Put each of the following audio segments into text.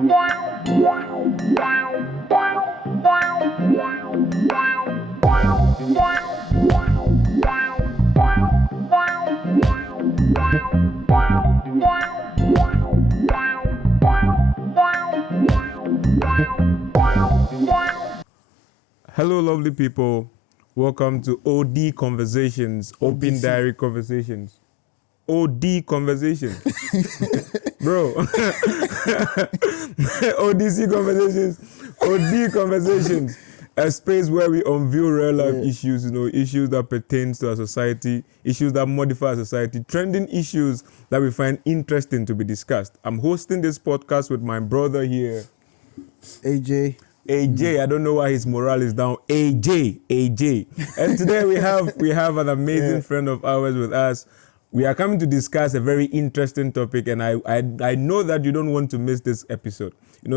Hello, lovely people. Welcome to OD Conversations, Open Diary Conversations. OD Conversations. Bro. ODC Conversations. OD Conversations. A space where we unveil real life issues, issues that pertain to our society, issues that modify our society, trending issues that we find interesting to be discussed. I'm hosting this podcast with my brother here. AJ, I don't know why his morale is down. AJ. And today we have an amazing friend of ours with us. We are coming to discuss a very interesting topic, and I know that you don't want to miss this episode.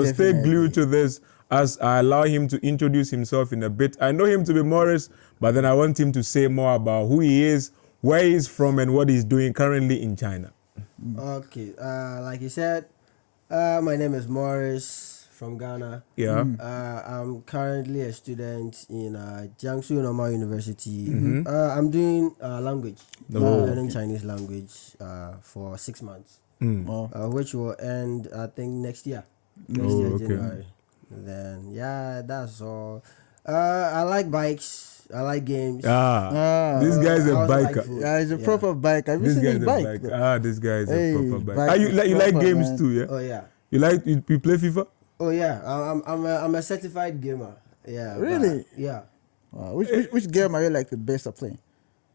Stay glued to this as I allow him to introduce himself in a bit. I know him to be Morris, but then I want him to say more about who he is, where he's from, and what he's doing currently in China. Okay, like you said, my name is Morris from Ghana. Yeah. I'm currently a student in Jiangsu Normal University. I'm doing language, learning Chinese language for 6 months, which will end, I think, next year. January. Then, that's all. I like bikes. I like games. This guy's a biker. yeah, he's a proper biker. Have you seen his bike? This guy is a proper biker. You like games man. too, yeah? Oh yeah. You play FIFA? Oh yeah. I'm a certified gamer. Yeah. Really? Yeah. Which game are you like the best at playing?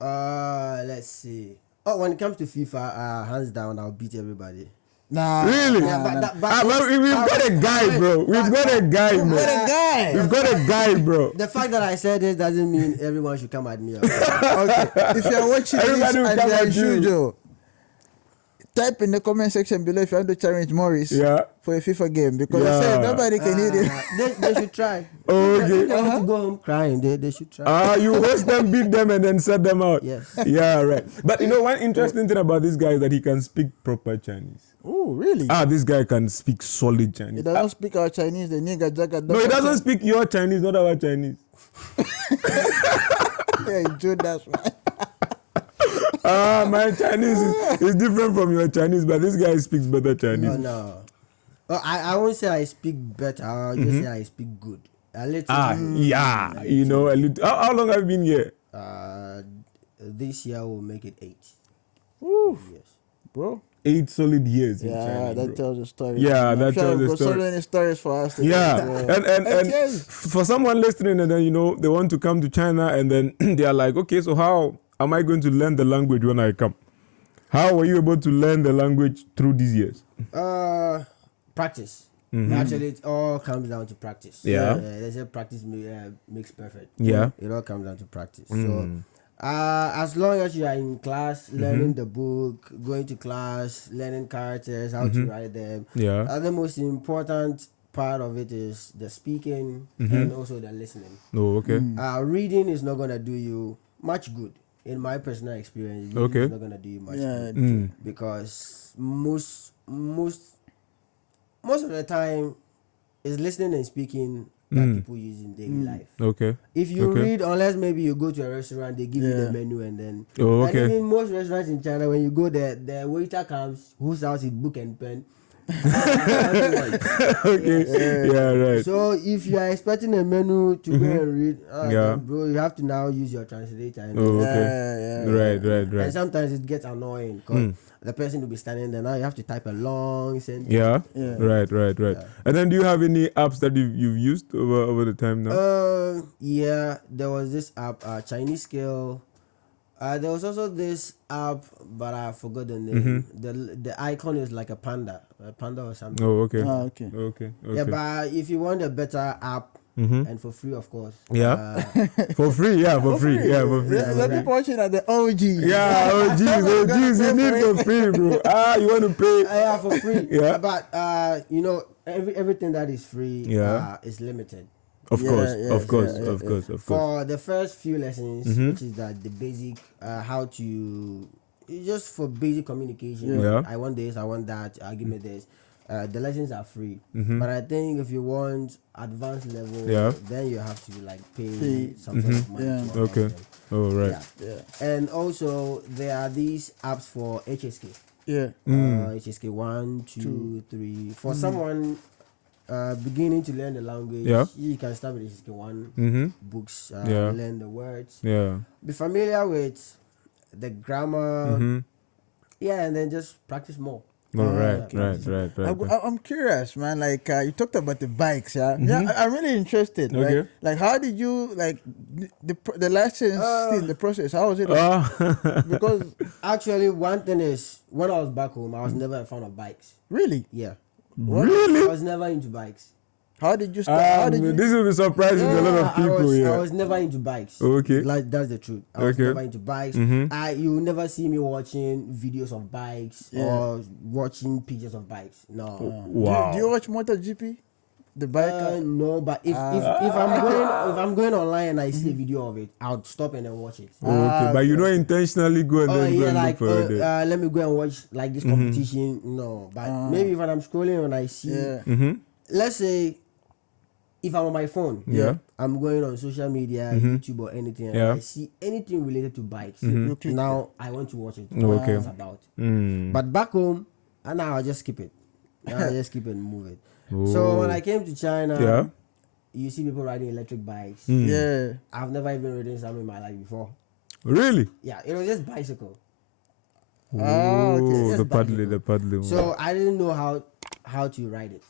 Let's see. Oh, when it comes to FIFA, hands down, I'll beat everybody. Nah. Really? Yeah, We've got a guy, bro. We've got a guy, bro. The fact that I said this doesn't mean everyone should come at me. Okay. If you're watching Everybody will this come and at you. usual, type in the comment section below if you want to challenge Morris for a FIFA game, because I said nobody can hit it. They should try. Okay. They want to go home crying. They should try. You host them, beat them, and then set them out. Yes. Yeah, right. But one interesting thing about this guy is that he can speak proper Chinese. Oh, really? This guy can speak solid Chinese. He doesn't speak our Chinese, the nigga jacket. No, he doesn't speak your Chinese, not our Chinese. Yeah, Judas, man. My Chinese is different from your Chinese, but this guy speaks better Chinese. No. Well, I won't say I speak better. I'll just say I speak good. A little. Yeah. A little. How long have you been here? This year will make it 8. Woo. Yes. Bro. 8 solid years in Yeah, China, that bro. tells a story. Yeah, I'm that sure tells a I've got story. so many stories for us. And for someone listening, and then they want to come to China, and then they are like, okay, so how am I going to learn the language when I come? How were you able to learn the language through these years? Practice. Actually, it all comes down to practice. Yeah. They say practice makes perfect. Yeah. It all comes down to practice. So, as long as you are in class, learning the book, going to class, learning characters, how to write them. Yeah. The most important part of it is the speaking and also the listening. Oh, okay. Reading is not gonna do you much good. In my personal experience, reading is not gonna do you much good because most of the time, it's listening and speaking that people use in daily life. Okay. If you read, unless maybe you go to a restaurant, they give you the menu and then. Oh, okay. And even most restaurants in China, when you go there, the waiter comes, whose house is book and pen. Okay. Yeah, right. So if you are expecting a menu to go and read, then bro, you have to now use your translator. And Right. And sometimes it gets annoying because the person will be standing there. Now you have to type a long sentence. Yeah. Right. And then do you have any apps that you've used over the time now? Yeah, there was this app, Chinese Scale. There was also this app, but I forgot the name. The icon is like a panda or something. Oh, okay. Okay. Yeah, but if you want a better app, and for free, of course. Yeah. For free. Yeah, for free. The people watching are the OG. Yeah, OGs. You need for free, bro. You want to pay? Yeah, for free. Yeah. But everything that is free is limited. Of course. For the first few lessons, which is that the basic, how to, just for basic communication. Yeah. I want this, I want that, give me this. the lessons are free. But I think if you want advanced level, then you have to like pay some sort of money. To Okay. them. Oh, right. And also there are these apps for HSK. HSK 1, 2, 3. For someone beginning to learn the language, you can start with HSK 1 books, learn the words, be familiar with the grammar, and then just practice more. Right. I'm curious, man. Like you talked about the bikes, I'm really interested. Okay. Right? Like, how did you like the license still the process? How was it? Because actually, one thing is when I was back home, I was never a fan of bikes. Really? Yeah. Really? I was never into bikes. How did you start? This will be surprising to a lot of people. I was never into bikes. Okay. Like that's the truth. I was never into bikes. You will never see me watching videos of bikes or watching pictures of bikes. No. Wow. Do you watch MotoGP? The bike? No, but if I'm going online and I see a video of it, I'll stop and then watch it. Okay, but you don't intentionally go and then go and like look for it. let me go and watch like this competition. No, but maybe when I'm scrolling and I see, let's say, if I'm on my phone, I'm going on social media, YouTube or anything, and I see anything related to bikes. Now I want to watch it. Okay. What it's about. But back home, and now I'll just skip it. I'll just skip it and move it. So when I came to China, you see people riding electric bikes. I've never even ridden some in my life before. Really? Yeah, it was just bicycle. Oh, the paddling. So I didn't know how to ride it.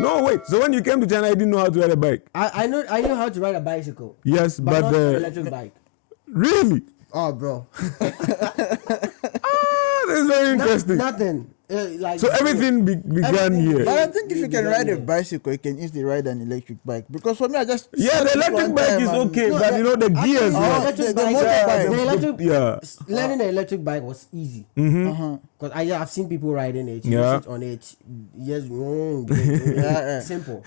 No, wait. So when you came to China, you didn't know how to ride a bike? I knew how to ride a bicycle. Yes, but not an electric bike. Really? Oh, bro. That's very interesting. Nothing. So everything began here. But I think if you can ride a bicycle, you can easily ride an electric bike. Because for me, I just the electric bike is okay, but you know the gears. Learning the electric bike was easy. Because I've seen people riding it. You sit on it. Yes, simple.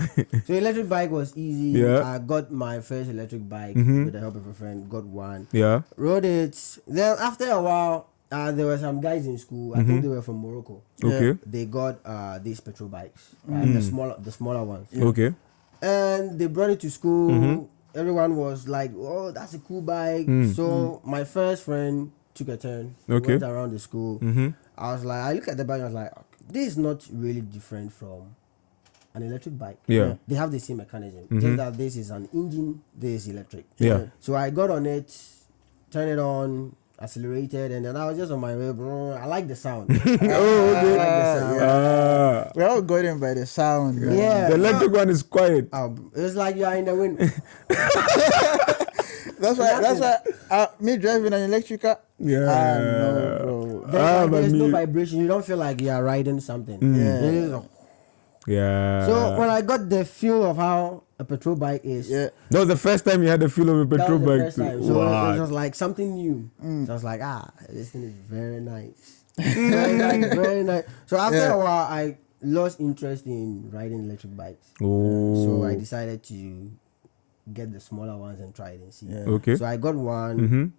So electric bike was easy. I got my first electric bike with the help of a friend. Got one. Rode it. Then after a while, there were some guys in school. I think they were from Morocco. Okay. They got these petrol bikes, the smaller ones. Okay. And they brought it to school. Everyone was like, "Oh, that's a cool bike." So my first friend took a turn. Went around the school. I was like, I look at the bike. I was like, this is not really different from an electric bike. They have the same mechanism. Just that this is an engine. This is electric. So I got on it, turned it on, accelerated, and then I was just on my way. I like the sound. I like the sound. We're all going by the sound. Yeah. The electric one is quiet. It's like you are in the wind. That's why me driving an electric car. No, bro. There's no vibration. You don't feel like you are riding something. So when I got the feel of how a petrol bike is, that was the first time you had the feel of a petrol bike. First time. So it was like something new. So I was like, this thing is very nice. Very nice. So after a while, I lost interest in riding electric bikes. So I decided to get the smaller ones and try it and see. Okay. So I got one,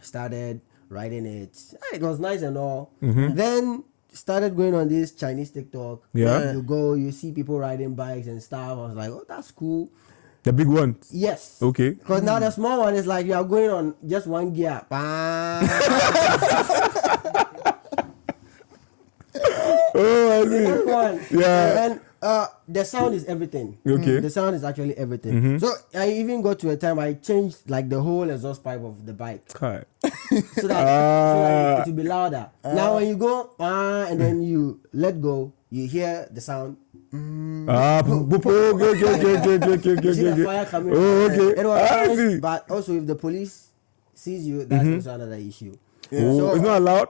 started riding it. It was nice and all. Then started going on this Chinese TikTok. You go, you see people riding bikes and stuff. I was like, oh, that's cool. The big one? Yes. Okay. Because now the small one is like you are going on just one gear. Oh, I see. And the sound is everything. Okay. The sound is actually everything. So I even got to a time I changed like the whole exhaust pipe of the bike. So that it will be louder. Now when you go and then you let go, you hear the sound. Okay. You see the fire coming. Okay. It was nice, but also if the police sees you, that's also another issue. So it's not allowed?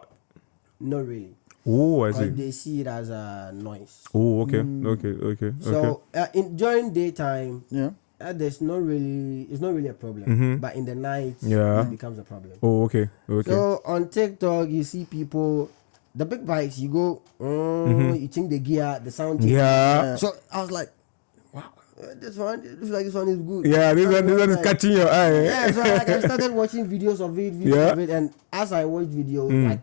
Not really. Oh, I see. They see it as a noise. Oh, okay. Okay. So during daytime, it's not really a problem. But in the night, it becomes a problem. Oh, okay. So on TikTok, you see people, the big bikes, you go, you change the gear, the sound changes. So I was like, wow, this one is good. Yeah, this one is catching your eye. So like, I started watching videos of it, and as I watched videos, like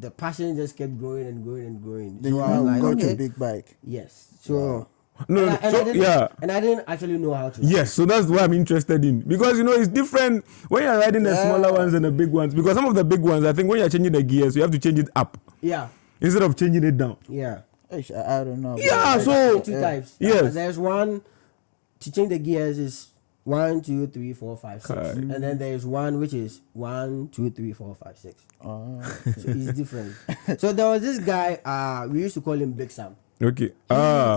the passion just kept growing and growing and growing. Then So you I was now like, got okay. your big bike. Yes. So No, and I didn't actually know how to. Yes, so that's what I'm interested in, because it's different when you're riding the smaller ones and the big ones, because some of the big ones, I think when you're changing the gears, you have to change it up instead of changing it down. Yeah. I don't know. Yeah, so two types. Yes. There's one to change the gears is 1, 2, 3, 4, 5, 6, and then there's one which is 1, 2, 3, 4, 5, 6. Oh, So it's different. So there was this guy. We used to call him Big Sam. Okay.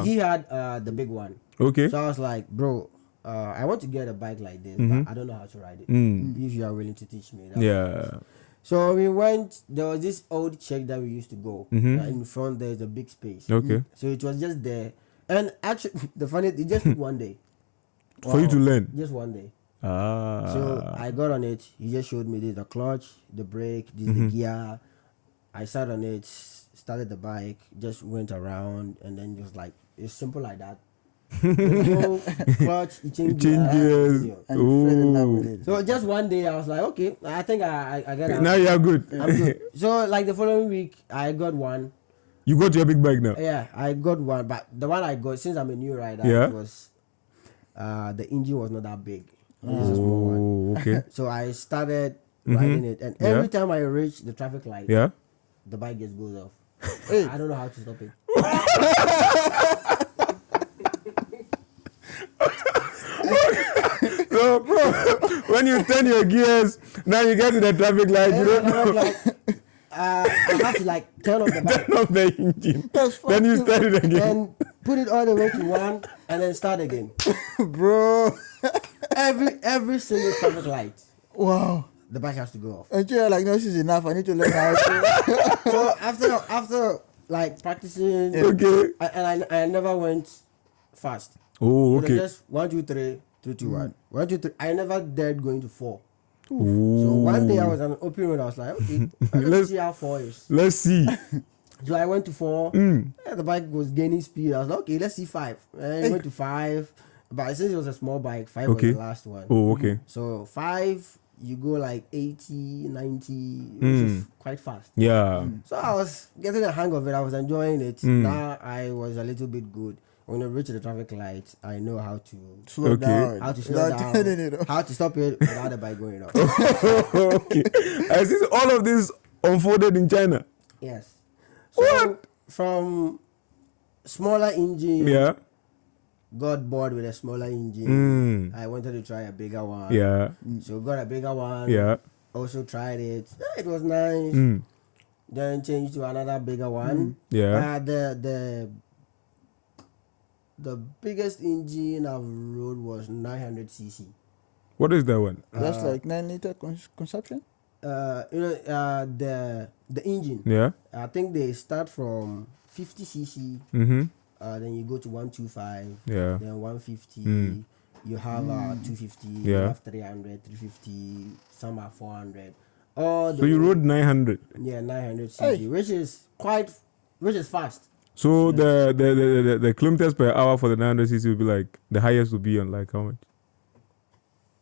He had the big one. Okay. So I was like, bro, I want to get a bike like this, but I don't know how to ride it. If you are willing to teach me. Yeah. So we went. There was this old check that we used to go. In front, there's a big space. Okay. So it was just there, and actually, the funny, it just took one day. For you to learn. Just one day. Ah. So I got on it. He just showed me this: the clutch, the brake, this the gear. I sat on it, started the bike, just went around, and then just like it's simple like that. No clutch, you change gears. and you fell in love with it. So just one day, I was like, okay, I think I got it. Now you're good. I'm good. So like the following week, I got one. You got your big bike now. Yeah, I got one, but the one I got, since I'm a new rider, it was the engine was not that big. It was a small one. Okay. So I started riding it, and every time I reach the traffic light, the bike just goes off. I don't know how to stop it. So, bro, when you turn your gears, now you get to the traffic light, you don't know. I have to like turn off the bike. Turn off the engine. Then you start it again. And put it all the way to 1 and then start again. Bro. Every single traffic light. Wow. The bike has to go off. And you're like, no, this is enough. I need to learn how to. So after like practicing, I never went fast. Oh, It okay. was just 1, 2, 3, 3, 2, 1. 1, 2, 3. I never dared going to 4. So one day I was on an open road. I was like, okay, let's see how 4 is. Let's see. So I went to 4. The bike was gaining speed. I was like, okay, let's see 5. And I went to 5. But since it was a small bike, 5 was the last one. Oh, okay. So 5, you go like 80, 90, which is quite fast. Yeah. So I was getting the hang of it. I was enjoying it. Now I was a little bit good. When I reach the traffic light, I know how to slow down. How to slow down. How to stop it without the bike going off. Okay. I see all of this unfolded in China. Yes. So from smaller engine, got bored with a smaller engine. I wanted to try a bigger one. Yeah. So got a bigger one. Yeah. Also tried it. It was nice. Then changed to another bigger one. Yeah. The biggest engine I've rode was 900cc. What is that one? That's like 9-liter consumption? The engine. Yeah. I think they start from 50cc. Then you go to 125. Yeah. Then 150. You have 250. You have 300, 350. Some are 400. So you rode 900. Yeah, 900cc, which is fast. So the kilometers per hour for the 900cc will be like, the highest will be on like how much?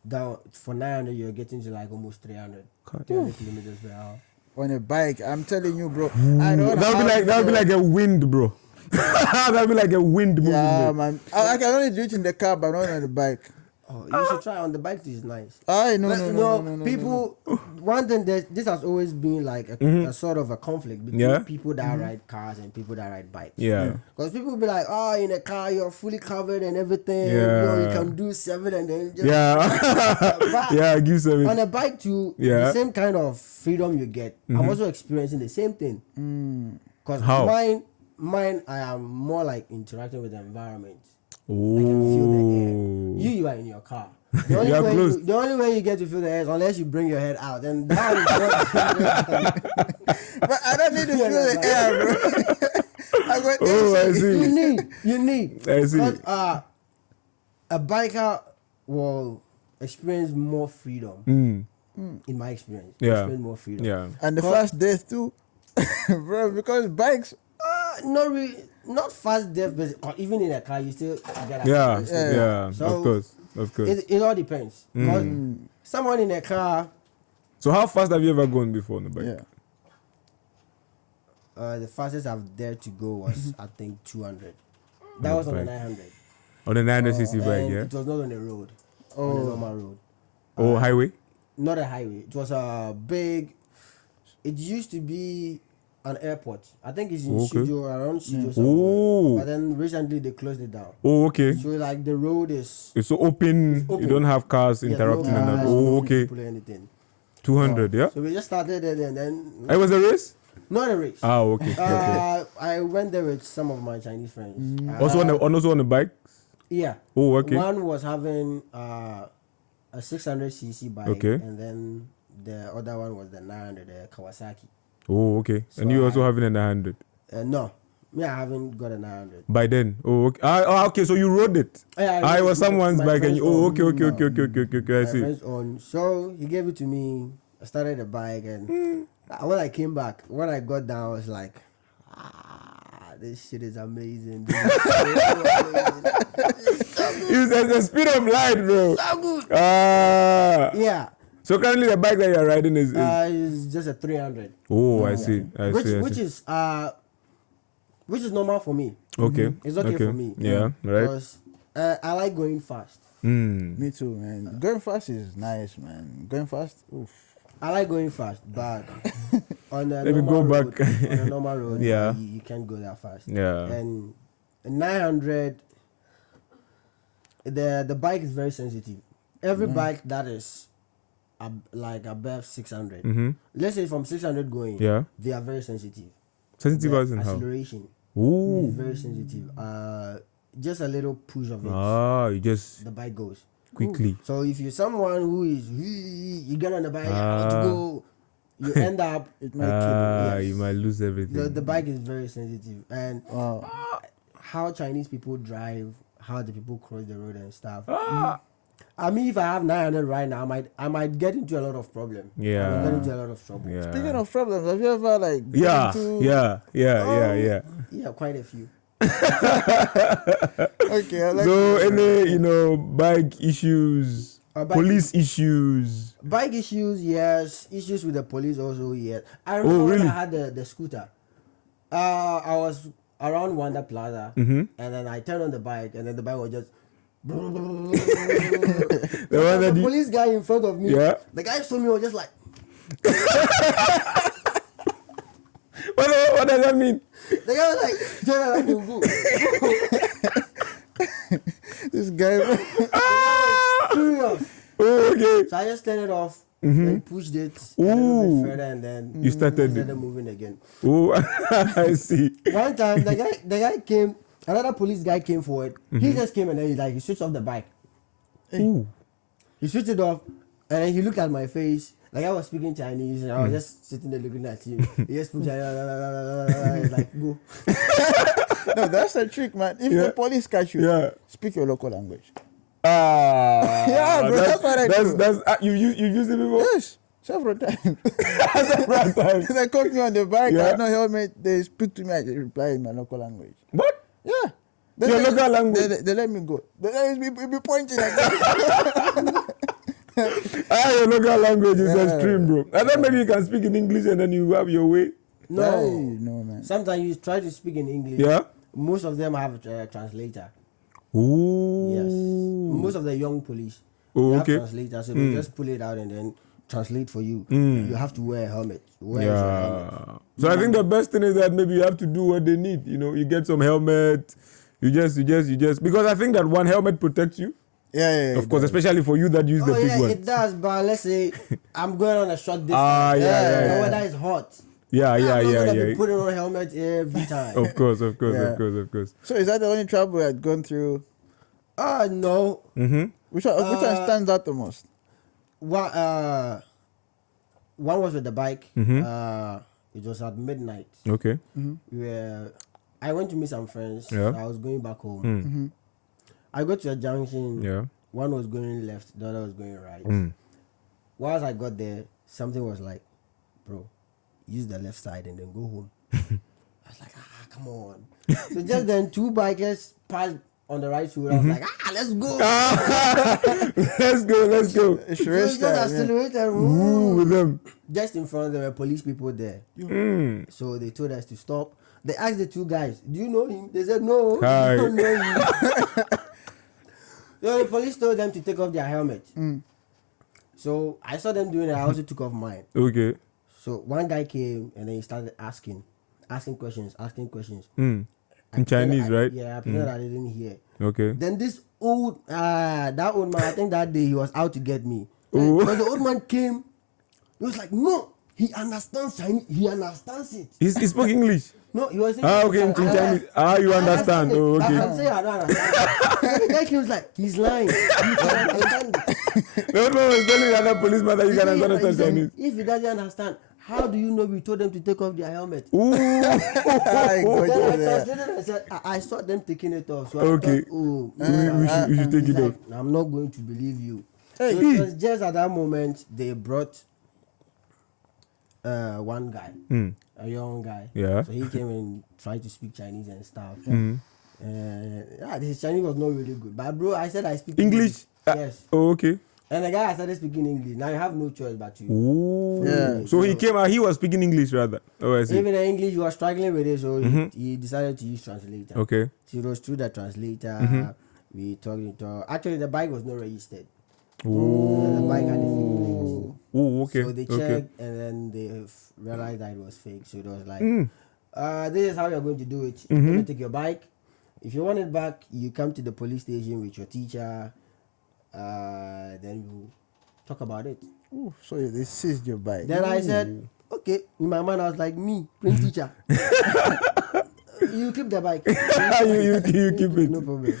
Down for 900, you're getting to like almost 300 kilometers per hour. On a bike, I'm telling you, bro. That would be like a wind, bro. That would be like a wind moving. Yeah, man. I can only do it in the car, but not on the bike. Oh, you should try on the bike. It's nice. No. People, one thing that this has always been like a sort of a conflict between people that ride cars and people that ride bikes. Yeah. Because people will be like, oh, in a car you're fully covered and everything. Yeah. You can do 7 and then just yeah, give 7. On a bike too, the same kind of freedom you get. I'm also experiencing the same thing. Because mine, I am more like interacting with the environment. I can feel the air. You are in your car. The only way you get to feel the air is unless you bring your head out. And that is but I don't need to feel the air, bro. I see. You need. I see. A biker will experience more freedom. In my experience. Experience more freedom. Yeah. And the fast death too. Bro, because bikes not fast death, but even in a car you still get so of course. It all depends. Someone in a car. So how fast have you ever gone before on the bike? the fastest I've dared to go was I think 200. That was on the 900. On the 900cc bike, yeah. It was not on the road. On the normal road. Highway. Not a highway. It was a big. It used to be an airport. I think it's in Studio, around Studio somewhere. But then recently they closed it down. Oh, okay. So like the road is... It's so open. You don't have cars interrupting. No okay. Anything. 200, yeah? So we just started it and then... It was a race? Not a race. Okay. I went there with some of my Chinese friends. Also on the bike? Yeah. Oh, okay. One was having a 600cc bike. Okay. And then the other one was the 900, the Kawasaki. Oh, okay. So and you also having a 900? No. Me, I haven't got a 900. By then? Oh, okay. Okay, so you rode it? I was someone's bike and you... Oh, okay. I see. Friends own. So he gave it to me. I started the bike and when I came back, when I got down, I was like, this shit is amazing. This is so amazing. It's the speed of light, bro. So good. Yeah. So currently the bike that you're riding is just a 300. Oh, I see. Which is normal for me. Okay. It's okay for me. Yeah, right. Because I like going fast. Me too, man. Going fast is nice, man. Going fast, oof. I like going fast, but on the Let me go back. On a normal road, yeah, you can't go that fast. Yeah. And 900, the bike is very sensitive. Every bike that is like above 600, let's say from 600 going, they are very sensitive. Sensitive as in acceleration. Ooh. Is very sensitive. Just a little push of it. The bike goes quickly. Ooh. So if you're someone who is you get on the bike to go, you end up it might kill you might lose everything. The bike is very sensitive, and how Chinese people drive, how the people cross the road and stuff. I mean, if I have 900 right now, I might get into a lot of problems. Yeah. I might get into a lot of trouble. Yeah. Speaking of problems, have you ever like Yeah, quite a few. Okay. I like so any bike issues, police issues. Bike issues, yes. Issues with the police also, yes. I remember when I had the scooter. I was around Wanda Plaza, and then I turned on the bike, and then the bike was just. The police guy in front of me. Yeah. The guy saw me, was just like. What does that mean? The guy was like, turn around and go. This guy. Serious. Oh, okay. So I just turned it off and pushed it a little bit further, and then you started moving again. Oh, I see. One time, the guy came. Another police guy came forward. He just came and then he switched off the bike. Ooh. He switched it off and then he looked at my face. Like I was speaking Chinese and I was just sitting there looking at him. He just spoke Chinese. He's like, go. No, that's the trick, man. If the police catch you, speak your local language. Yeah, bro, that's what I do. You've used it before? Yes. Several times. They caught me on the bike. I had no helmet. They speak to me. I reply in my local language. What? Yeah. Your local language? They let me go. They let me be pointing at me. Your local language is extreme, bro. I thought maybe you can speak in English and then you have your way. No, man. Sometimes you try to speak in English. Yeah. Most of them have a translator. Ooh. Yes. Most of the young police have translators, so they just pull it out and then translate for you. You have to wear a helmet. So I think the best thing is that maybe you have to do what they need. You get some helmet. You just because I think that one helmet protects you. Yeah. Of course, especially for you that use the big one. It does. But let's say I'm going on a short distance. The weather is hot. Yeah. Be putting on a helmet every time. Of course. So is that the only trouble I'd gone through? No. Which one stands out the most? One was with the bike. It was at midnight. Okay. I went to meet some friends. Yeah. I was going back home. I got to a junction. Yeah. One was going left, the other was going right. Once I got there, something was like, bro, use the left side and then go home. I was like, come on. So just then 2 bikers passed on the right road. I was like, let's go. Let's go. It's So we race just time. accelerated. With them. Just in front, there were police people there. So they told us to stop. They asked the two guys, do you know him? They said, no, Hi. I don't know him. So the police told them to take off their helmets. So I saw them doing it. I also took off mine. Okay. So one guy came and then he started asking questions. In Chinese, right? Yeah, I pretended I didn't hear. Okay. Then this old man, I think that day he was out to get me. Ooh. When the old man came, he was like, no, he understands Chinese. He understands it. He spoke English. No, he was saying, Okay, in Chinese. You understand. it, Oh, but okay. I'm saying I don't understand. The guy came was like, he's lying. You can understand it. The old man was telling the other policeman that you can He understand said, Chinese. if he doesn't understand, how do you know we told them to take off their helmet? Ooh. I got Then you I there. translated and said, I saw them taking it off. So Okay. I thought, oh, we should take he's it like, off. I'm not going to believe you. Hey. So it was just at that moment they brought one guy, a young guy. Yeah. So he came and tried to speak Chinese and stuff. His Chinese was not really good. But bro, I said I speak English? Yes. Oh, okay. And the guy started speaking English. Now you have no choice but to. Ooh. Yeah. So he came out, he was speaking English rather. Oh, I see. Even in English, he was struggling with it, so he decided to use translator. Okay. So it was through the translator. We talked. Actually, the bike was not registered. The bike had a fake plate. Oh, okay. So they checked Okay. and then they realized that it was fake. So it was like, this is how you're going to do it. You're going to take your bike. If you want it back, you come to the police station with your teacher. Then you talk about it. Ooh, so they seized your bike. Then I said, okay. In my mind, I was like, me, prince teacher. You keep the bike. you keep it. No problem.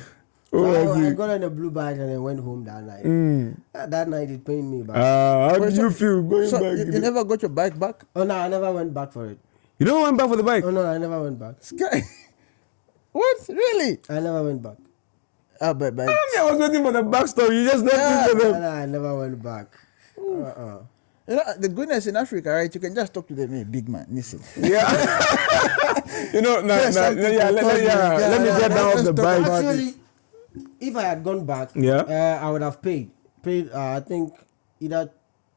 Oh, So I see. I got on a blue bike and I went home that night. That night it pained me back. How did you feel going So back? you never got your bike back? Oh no, I never went back for it. You never went back for the bike? Oh no, I never went back. Sky. What? Really? I never went back. But I was waiting for the backstory. You just left it for them. No, I never went back. you know the goodness in Africa, right? You can just talk to them, hey, big man. Listen. Yeah. Let me get down off the bike. Actually, if I had gone back, I would have paid. I think either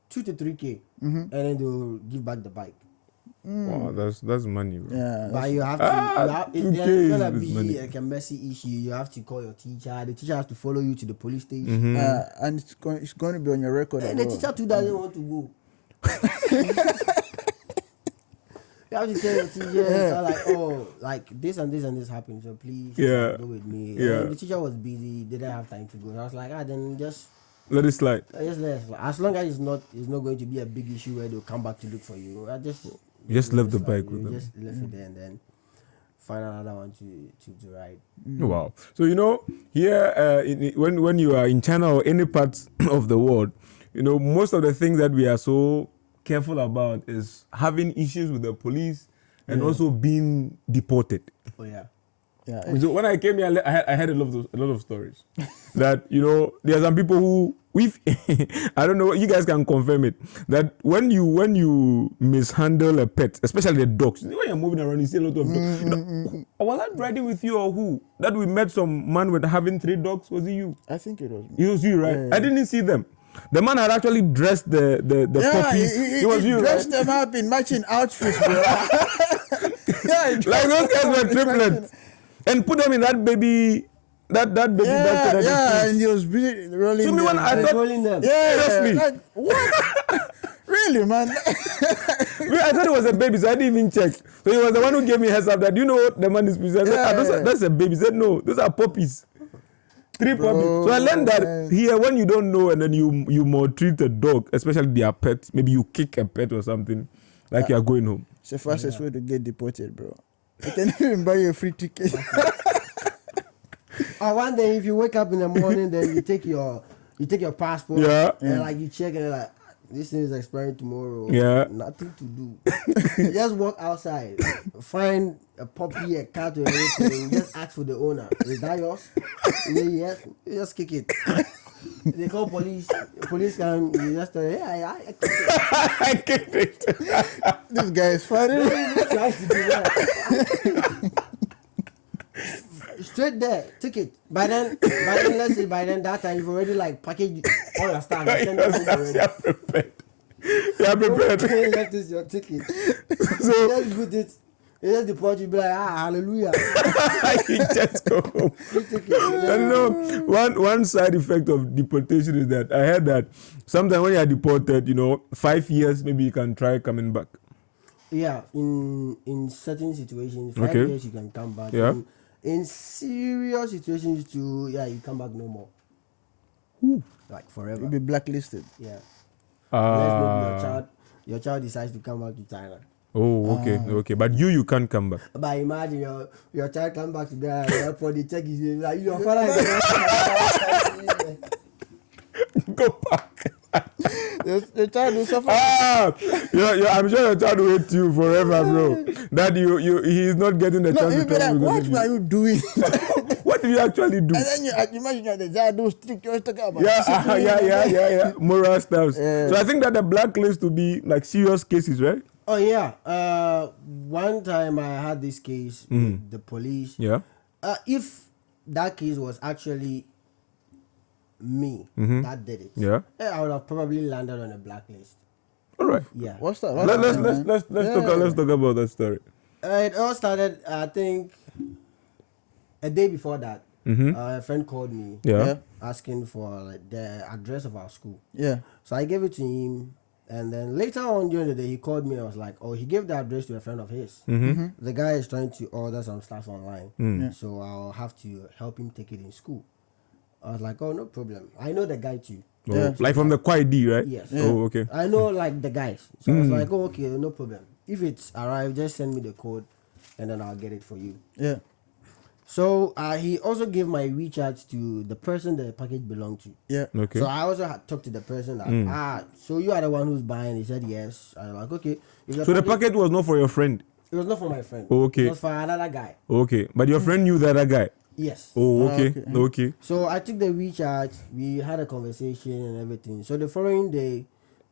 2 to 3K, and then they will give back the bike. Wow, that's money, bro. Yeah. But you have to. There's gonna be money. like a messy issue. You have to call your teacher. The teacher has to follow you to the police station. And it's going to be on your record. And as the well. teacher too doesn't want to go. You have to tell your teacher like, oh, like this and this and this happened, so please go with me. And the teacher was busy, didn't have time to go. So I was like, then just let it slide. Just let it slide. As long as it's not going to be a big issue where they'll come back to look for you. I just left the bike with them. Just left it there and then find another one to ride. Wow. So here, when you are in China or any part of the world, most of the things that we are so careful about is having issues with the police and also being deported. Oh yeah. Yeah. So when I came here, I had a lot of stories that there are some people who I don't know, you guys can confirm it, that when you mishandle a pet, especially the dogs, when you're moving around, you see a lot of dogs. Was I riding with you or who? That we met some man with having 3 dogs. Was it you? I think it was me. It was you, right? Yeah. I didn't see them. The man had actually dressed the puppies. He was you, dressed right? them up in matching outfits, bro. Like those guys were triplets. And put them in that baby backpack. And he was really rolling To me, when I thought, Rolling them. seriously, like, what? Really, man? I thought it was a baby, so I didn't even check. So he was the one who gave me a heads up that what the man is presenting. That's a baby. He said no, those are puppies. 3 puppies. So I learned that here, when you don't know and then you maltreat a dog, especially their pet, maybe you kick a pet or something, like you are going home. It's the fastest way to get deported, bro. I can even buy you a free ticket. Or one day, if you wake up in the morning, then you take your passport, and like you check and you're like, this thing is expiring tomorrow. Yeah. Nothing to do. You just walk outside, find a puppy, a cat, or anything, just ask for the owner. Is that yours? Yes. You just kick it. They call police. Police come. You just tell them, I kicked it. I kicked it. This guy is funny. Tries to do that. straight there, took it. By then, let's say by then that time you've already like packaged all your stuff. You're prepared. That is your ticket. So just put it. You just deport, you be like, hallelujah. You just go home. One side effect of deportation is that I heard that sometimes when you are deported, 5 years, maybe you can try coming back. Yeah, in certain situations, 5 years you can come back. Yeah. In serious situations, you come back no more. Ooh. Like forever. You'll be blacklisted. Yeah. Unless maybe your child decides to come back to China. Oh, okay. But you can't come back. But imagine your child come back to the airport, they check his name, like your father is Go back. The child will suffer. I'm sure your child will hate you forever, bro. That he is not getting the chance to tell me. What are you doing? What did you actually do? And then you imagine the child do strict. You're talking about. Yeah. Moral stuff. So I think that the blacklist to be like serious cases, right? Oh yeah. One time I had this case with the police. Yeah. If that case was actually me that did it, I would have probably landed on a blacklist. All right. Yeah. What's that? Let's talk about that story. It all started, I think, a day before that. A friend called me asking for like, the address of our school. Yeah. So I gave it to him. And then later on during the day, he called me and I was like, he gave the address to a friend of his. The guy is trying to order some stuff online. So I'll have to help him take it in school. I was like, no problem. I know the guy too. Oh, like from the QID, right? Yes. Yeah. Oh, okay. I know like the guys. So I was like, okay, no problem. If it's arrived, just send me the code and then I'll get it for you. Yeah. So he also gave my WeChat to the person the package belonged to. Yeah. Okay. So I also had talked to the person that, so you are the one who's buying. He said yes. I was like, okay. So the package was not for your friend? It was not for my friend. Oh, okay. It was for another guy. Okay. But your friend knew the other guy? Yes. Oh, okay. Okay. So I took the WeChat. We had a conversation and everything. So the following day,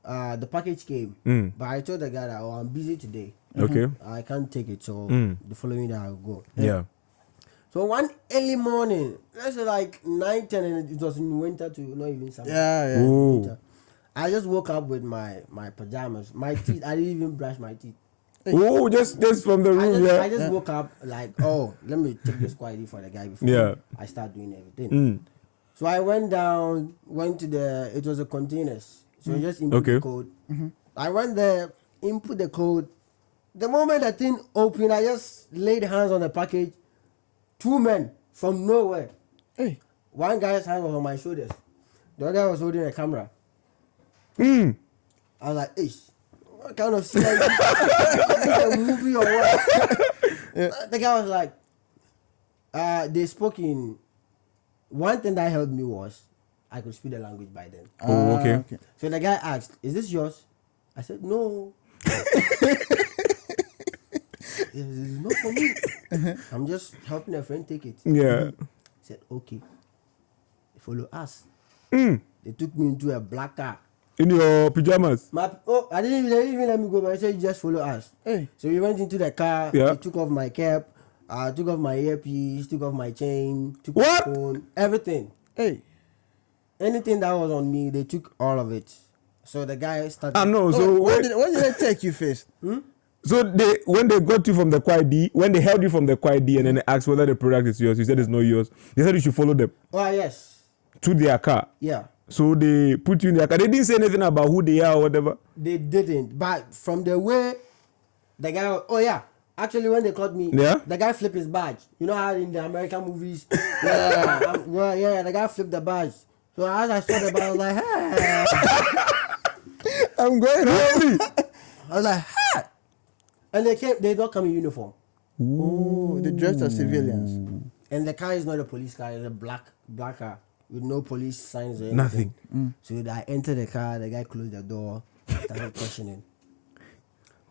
the package came. But I told the guy that, I'm busy today. Okay. I can't take it. So the following day I'll go. Yeah. So one early morning, let's say like 9, 10, and it was in winter too, not even summer. Yeah. Winter. I just woke up with my pajamas. My teeth, I didn't even brush my teeth. Oh, just from the room, I just woke up like, let me take this quietly for the guy before I start doing everything. So I went down, it was a containers. So I just input the code. I went there, input the code. The moment the thing opened, I just laid hands on the package. 2 men from nowhere. Hey. One guy's hand was on my shoulders. The other guy was holding a camera. I was like, what kind of scene is this? A movie or what? The guy was like, they spoke in. One thing that helped me was I could speak the language by then. Oh, okay. So the guy asked, is this yours? I said, no. It's not for me. I'm just helping a friend take it. Yeah. He said, okay. Follow us. They took me into a black car. In your pajamas? They didn't even let me go, but I said, just follow us. Hey. So we went into the car. Yeah. He took off my cap. Took off my earpiece. Took off my chain. Took What? my phone. Everything. Hey. Anything that was on me, they took all of it. So the guy started. No. So when did they take you first? So when they got you from the QID, when they held you from the QID and then they asked whether the product is yours, you said it's not yours. They said you should follow them. Oh, yes. To their car. Yeah. So they put you in their car. They didn't say anything about who they are or whatever. They didn't. But from the way the guy, actually when they caught me, the guy flipped his badge. You know how in the American movies, the guy flipped the badge. So as I saw the badge, I was like, hey. I'm going home. I was like, hey. And they don't come in uniform. Oh, they dressed as civilians. And the car is not a police car, it's a black car with no police signs or anything. Nothing. So I entered the car, the guy closed the door, started questioning.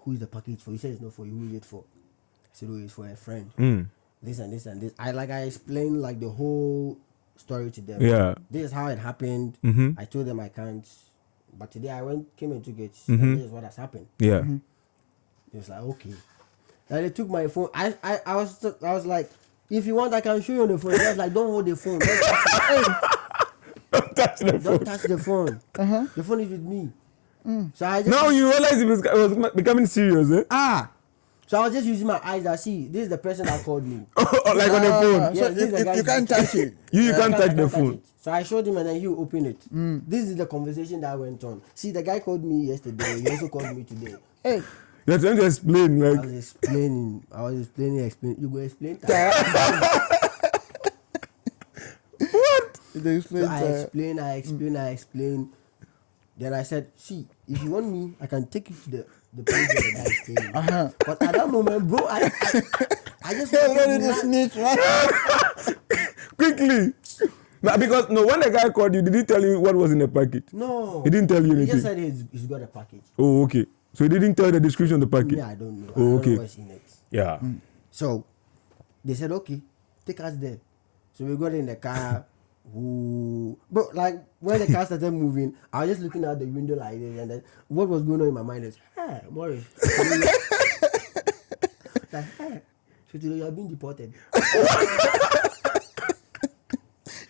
Who is the package for? He said it's not for you, who is it for? I said, it's for a friend. This and this and this. I explained like the whole story to them. Yeah. This is how it happened. I told them I can't. But today I came and took it. And this is what has happened. Yeah. It was like, okay. And they took my phone. I was like, If you want, I can show you on the phone. Just like, don't hold the phone. Don't touch the phone. Don't touch the phone. The phone is with me. So I just Now you realize it was becoming serious, eh? So I was just using my eyes. I see this is the person that called me. Like on the phone. Yeah, So you can't touch it. You can't touch the phone. So I showed him and then he opened it. This is the conversation that went on. See, the guy called me yesterday. He also called me today. Hey. You're trying to explain, like. I was explaining. You go explain that. What? So I explained. Then I said, see, if you want me, I can take you to the place where the guy is staying. But at that moment, bro, I just ready to snitch, right? Quickly. Now, because when the guy called you, did he tell you what was in the package? No. He didn't tell you anything. He just said he's got a package. Oh, okay. So he didn't tell you the description of the package? Yeah, I don't know. Oh, okay. I don't know what's in it. Yeah. So they said, okay, take us there. So we got in the car. But like when the car started moving, I was just looking out the window like this, and then what was going on in my mind is, hey, Morris. Like, hey, so today you have been deported.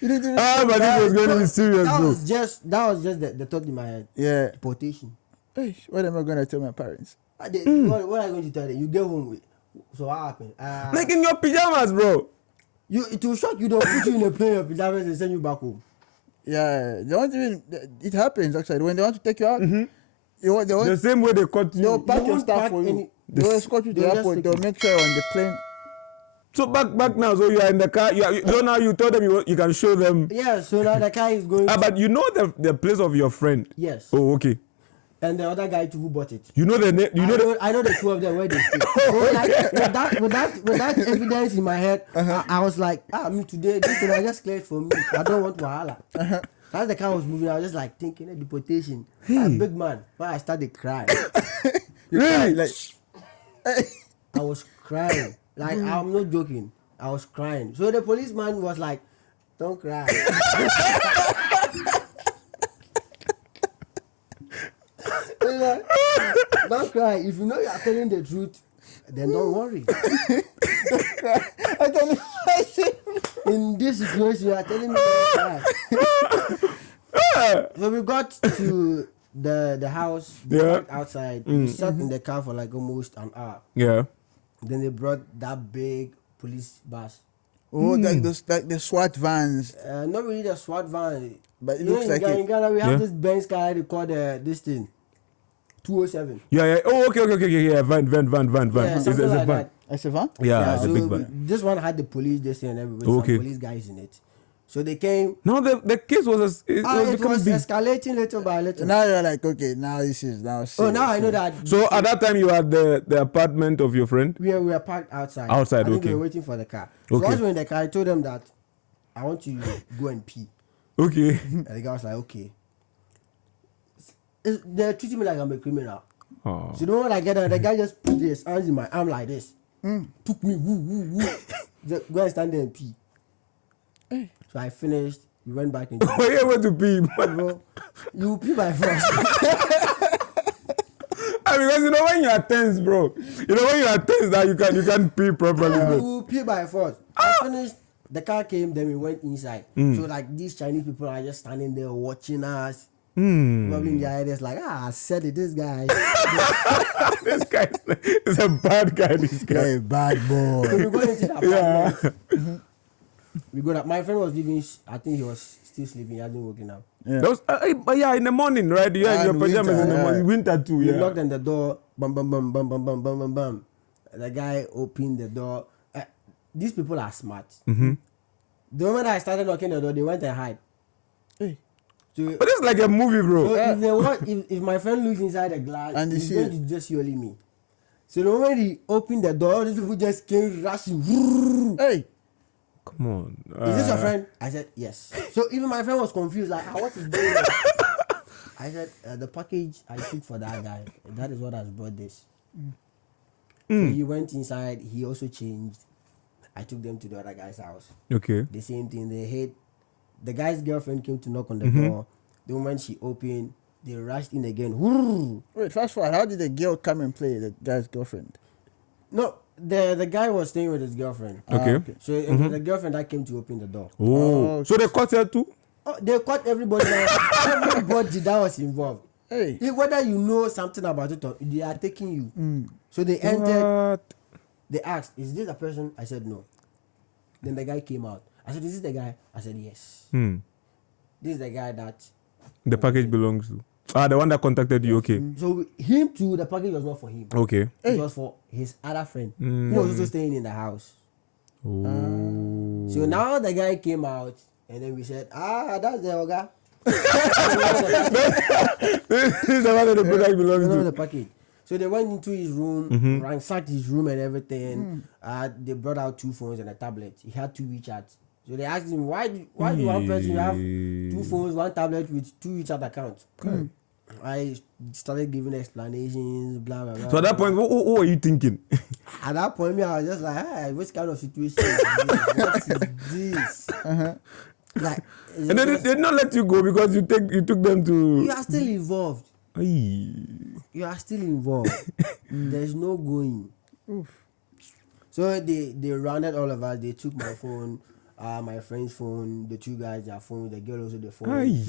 But this was going to be serious, That bro. was just the thought in my head. Yeah. Deportation. Hey, what am I going to tell my parents? What are you going to tell them? You get home with. So what happened? Like in your pajamas, bro. It will shock you. Don't put you in a plane of pajamas and send you back home. Yeah, they want to. It happens actually when they want to take you out. The same way they caught They'll you. pack your won't stuff pack for you. any- They'll escort you to the they'll just airport. take They'll you. make sure on the plane. So back now, so you are in the car. So now you told them you can show them. Yeah, so now the car is going. But you know the place of your friend. Yes. Oh, okay. And the other guy too who bought it. You know the name. I know the two of them where they stay. So like, with that evidence in my head, I was like, me today, this thing I just cleared for me. I don't want wahala. As the car was moving, I was just like thinking, deportation. Big man. When I started crying, Really? Like, I was crying. Like I'm not joking. I was crying. So the policeman was like, "Don't cry." He's like, don't cry. If you know you are telling the truth, then don't worry. I don't know. In this situation, you are telling me don't cry. So we got to the house, we parked outside. We sat in the car for like almost an hour. Yeah. Then they brought that big police bus. Oh, like the SWAT vans. Not really the SWAT van, But it you know, looks like in it. Ghana we have Yeah. this Benz car they call this thing 207. Yeah. Oh, okay. Yeah. Van. Yeah, It's something a like van. that. It's a van? Yeah, it's a so big van. this one had the police this and everything, Okay. some police guys in it. So they came. Now the case was It becoming was big. escalating little by little. Now you're like, okay, now this is now. Oh, serious. now I know that. So at that time you were at the apartment of your friend. we were parked outside. Outside, I think okay. we were waiting for the car. So Okay. once we were in the car, I told them that I want to go and pee. Okay. And the guy was like, okay. They're treating me like I'm a criminal. Oh. So the moment I get there, the guy just put his hands in my arm like this. Took me, woo. Just go and stand there and pee. So I finished. We went back into Why you went to pee? bro. You pee by force. Because you know when you are tense, bro. You know when you are tense that you can't pee properly, bro. You pee by force. I finished. The car came, then we went inside. So like these Chinese people are just standing there watching us. Probably in their head is like, I said it, this guy. This guy is a bad guy. This guy. Hey, bad boy. So we go into the apartment. We go that my friend was leaving. I think he was still sleeping. He hasn't woken up. Yeah. That was, in the morning, right? Yeah, your in pajamas winter, in the yeah. morning. Winter too, We yeah. knocked on the door. Bam, bam, bam, bam, bam, bam, bam, bam, bam. The guy opened the door. These people are smart. The moment I started knocking the door, they went and hide. Hey. So, But it's like a movie, bro. so if my friend looks inside the glass, And he's he going see to just see only me. So the moment he opened the door, these people just came rushing. Hey. Come on. Is this your friend? I said yes. So even my friend was confused, like, what is going on? I said the package I took for that guy. That is what has brought this. So he went inside. He also changed. I took them to the other guy's house. Okay. The same thing. They hid. The guy's girlfriend came to knock on the door. The moment she opened, they rushed in again. Wait, fast forward. How did the girl come and play the guy's girlfriend? No, the guy was staying with his girlfriend. Okay. So it was the girlfriend that came to open the door. Oh. So they caught her too? Oh, they caught everybody. Everybody that was involved. Hey. Whether you know something about it or they are taking you. So they entered. What? They asked, "Is this a person?" I said no. Then the guy came out. I said, "Is this the guy?" I said, "Yes." This is the guy that the package belongs to. The one that contacted you. Okay. So him too, the package was not for him. Okay. It was for his other friend. He was also staying in the house. Oh. So now the guy came out, and then we said, that's the Oga. This is the one that the package belongs to. The package. So they went into his room, ransacked his room and everything. They brought out 2 phones and a tablet. He had 2 WeChats. So they asked him, why do one person have 2 phones, 1 tablet with 2 WeChat accounts? I started giving explanations, blah, blah, blah. So at that point, what were you thinking? At that point, I was just like, hey, what kind of situation is this? What is this? Like, and then they did not let you go because you took them to... You are still involved. Aye. You are still involved. There's no going. Oof. So they rounded all of us. They took my phone, my friend's phone, the 2 guys their phone, the girl also the phone. Aye.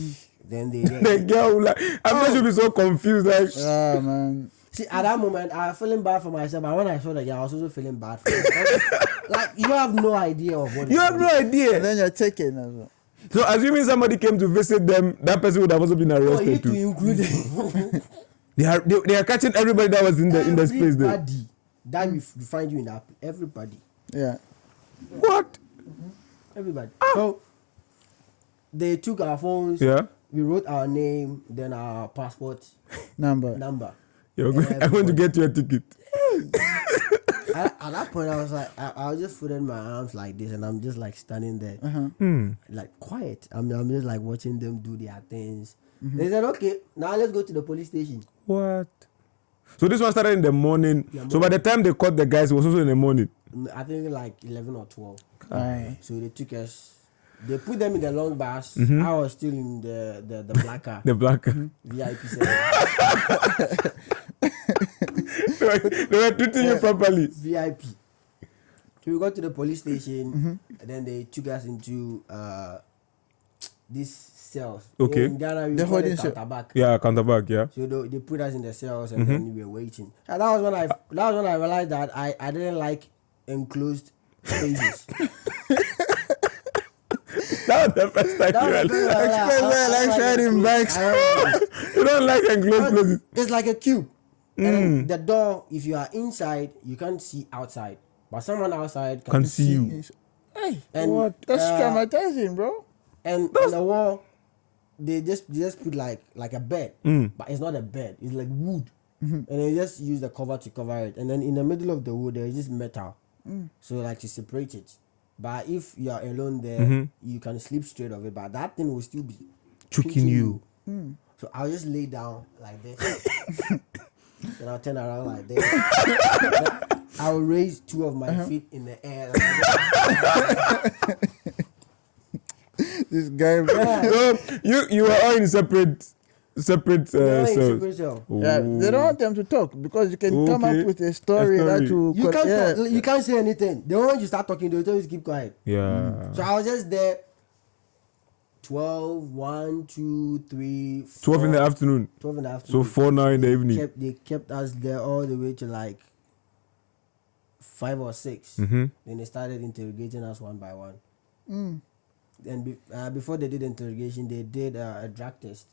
Then the girl like I'm sure she'll be so confused like man. See, at that moment I was feeling bad for myself, but when I saw the girl I was also feeling bad for myself. Like you have no idea of what you have no idea. And then you're taking as well. So assuming somebody came to visit them, that person would have also been arrested too. To include they are catching everybody that was in the space there. Everybody that we find you in that, everybody. Yeah. What? Everybody. So they took our phones. Yeah. We wrote our name, then our passport number. I'm going to get you a ticket. At that point, I was like, I was just putting my arms like this, and I'm just like standing there, like quiet. I'm just like watching them do their things. They said, "Okay, now let's go to the police station." What? So this one started in the morning. So by the time they caught the guys, it was also in the morning. I think like 11 or 12. So they took us. They put them in the long bus. I was still in the black car. The black car. VIP 7. They were treating you properly. VIP. So we got to the police station, and then they took us into these cells. Okay. In Ghana, we call it counterback. Yeah, counterback. Yeah. So they put us in the cells, and then we were waiting. And that was when I realized that I didn't like enclosed spaces. That was the first time you like riding bikes. You don't like enclosed places. It's like a cube. And the door, if you are inside, you can't see outside. But someone outside can see you. Hey, and what? That's traumatizing, bro. And on the wall, they just put like a bed. But it's not a bed. It's like wood. And they just use the cover to cover it. And then in the middle of the wood, there is this metal. So like to separate it. But if you are alone there, you can sleep straight of it. But that thing will still be choking you. So I'll just lay down like this. Then I'll turn around like this. I will raise 2 of my feet in the air. This guy. So you were all in separate cells. Yeah, they don't want them to talk because you can come up with a story that you can't talk, you can't say anything. The moment you start talking, they'll tell you to keep quiet. Yeah. So I was just there. 12, 1, 2, 3, 4. 12 in the afternoon. 12 in the afternoon. So 4 now in the evening. They kept us there all the way to like 5 or 6. Mm-hmm. Then they started interrogating us one by one. And before they did interrogation, they did a drug test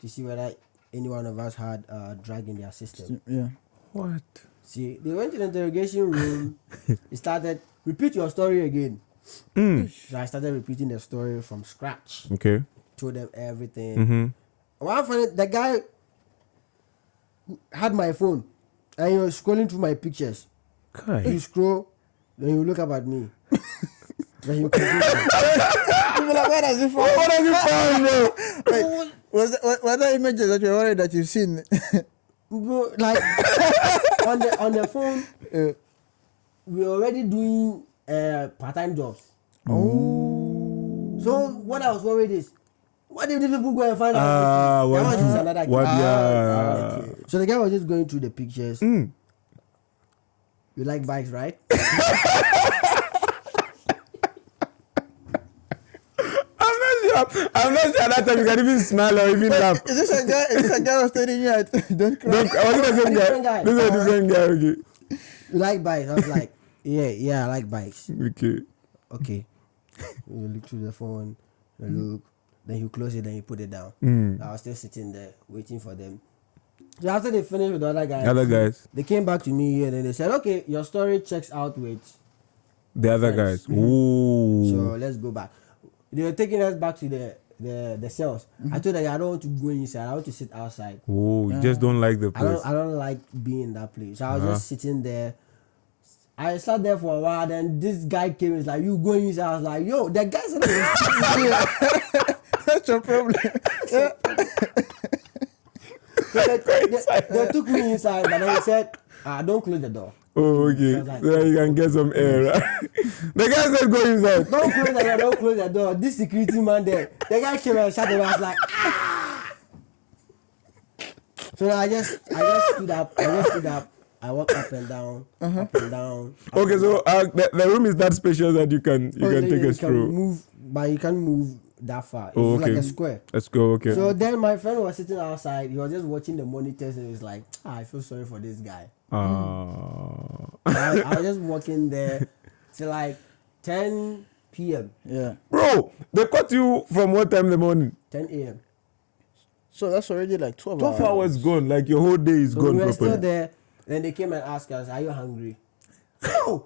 to see whether any one of us had drug in their system. Yeah. What? See, they went to the interrogation room. They started, repeat your story again. So I started repeating the story from scratch. Okay. Told them everything. One funny, the guy had my phone and he was scrolling through my pictures. Okay. You scroll, then you look up at me. Then you continue. Like, what does it find? What have you found, bro? Like, was there images that you're worried that you've seen? Bro, like on the phone, we're already doing part-time jobs. Oh. So what I was worried is, what if these people go and find out? What? Another What? Yeah. So the guy was just going through the pictures. You like bikes, right? I'm not sure at that time you can even smile or even laugh. Is this a guy who's telling you don't cry? Was it the same guy? This is the same guy, okay. You like bikes? I was like, yeah, I like bikes. Okay. You look through the phone, you look, then you close it, then you put it down. I was still sitting there waiting for them. So after they finished with the other guys, they came back to me and then they said, okay, your story checks out with the other guys. Ooh. So let's go back. They were taking us back to the cells. I told them I don't want to go inside. I want to sit outside. Oh, you just don't like the place. I don't like being in that place. So I was just sitting there. I sat there for a while. Then this guy came. He's like, "You go inside." I was like, "Yo, the guy said that's your problem." So they took me inside, but then he said, "Don't close the door." Oh, okay. So you can get some air, right? The guy said go inside. Don't close the door. This security man there. The guy came and shut the door. I was like, ah! So I just stood up. I walked up and down, up and down. Okay, so the room is that spacious that you can take us through. Move, but you can't move that far. It's okay. like a square. Let's go. Okay. So then my friend was sitting outside. He was just watching the monitors and he was like, I feel sorry for this guy. I was just walking there till like 10 p.m. Yeah. Bro, they caught you from what time in the morning? 10 a.m. So that's already like 12 hours gone. Like your whole day is so gone we were properly. Still there. Then they came and asked us, are you hungry? No!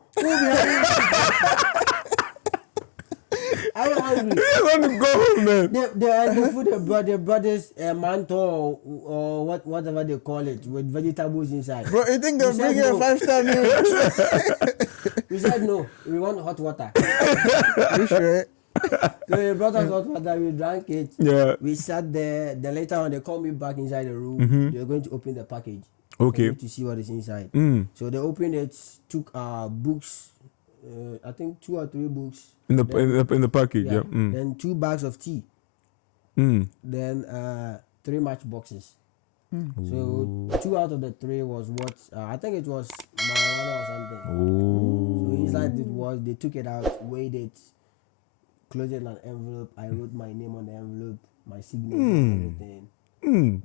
Are you hungry? You want to go home, man. The food they brought this manto or whatever they call it with vegetables inside. Bro, you think they'll bring you a 5-star meal? We said no, we want hot water. You sure? So they brought us hot water, we drank it. Yeah. We sat there. Then later on they called me back inside the room. They were going to open the package. Okay. To see what is inside. So they opened it, took books, I think 2 or 3 books. In the package, yeah. Then 2 bags of tea. Then 3 matchboxes. So 2 out of the 3 was what I think it was marijuana or something. So inside it was, they took it out, weighed it, closed it in an envelope. I wrote my name on the envelope, my signature, and everything.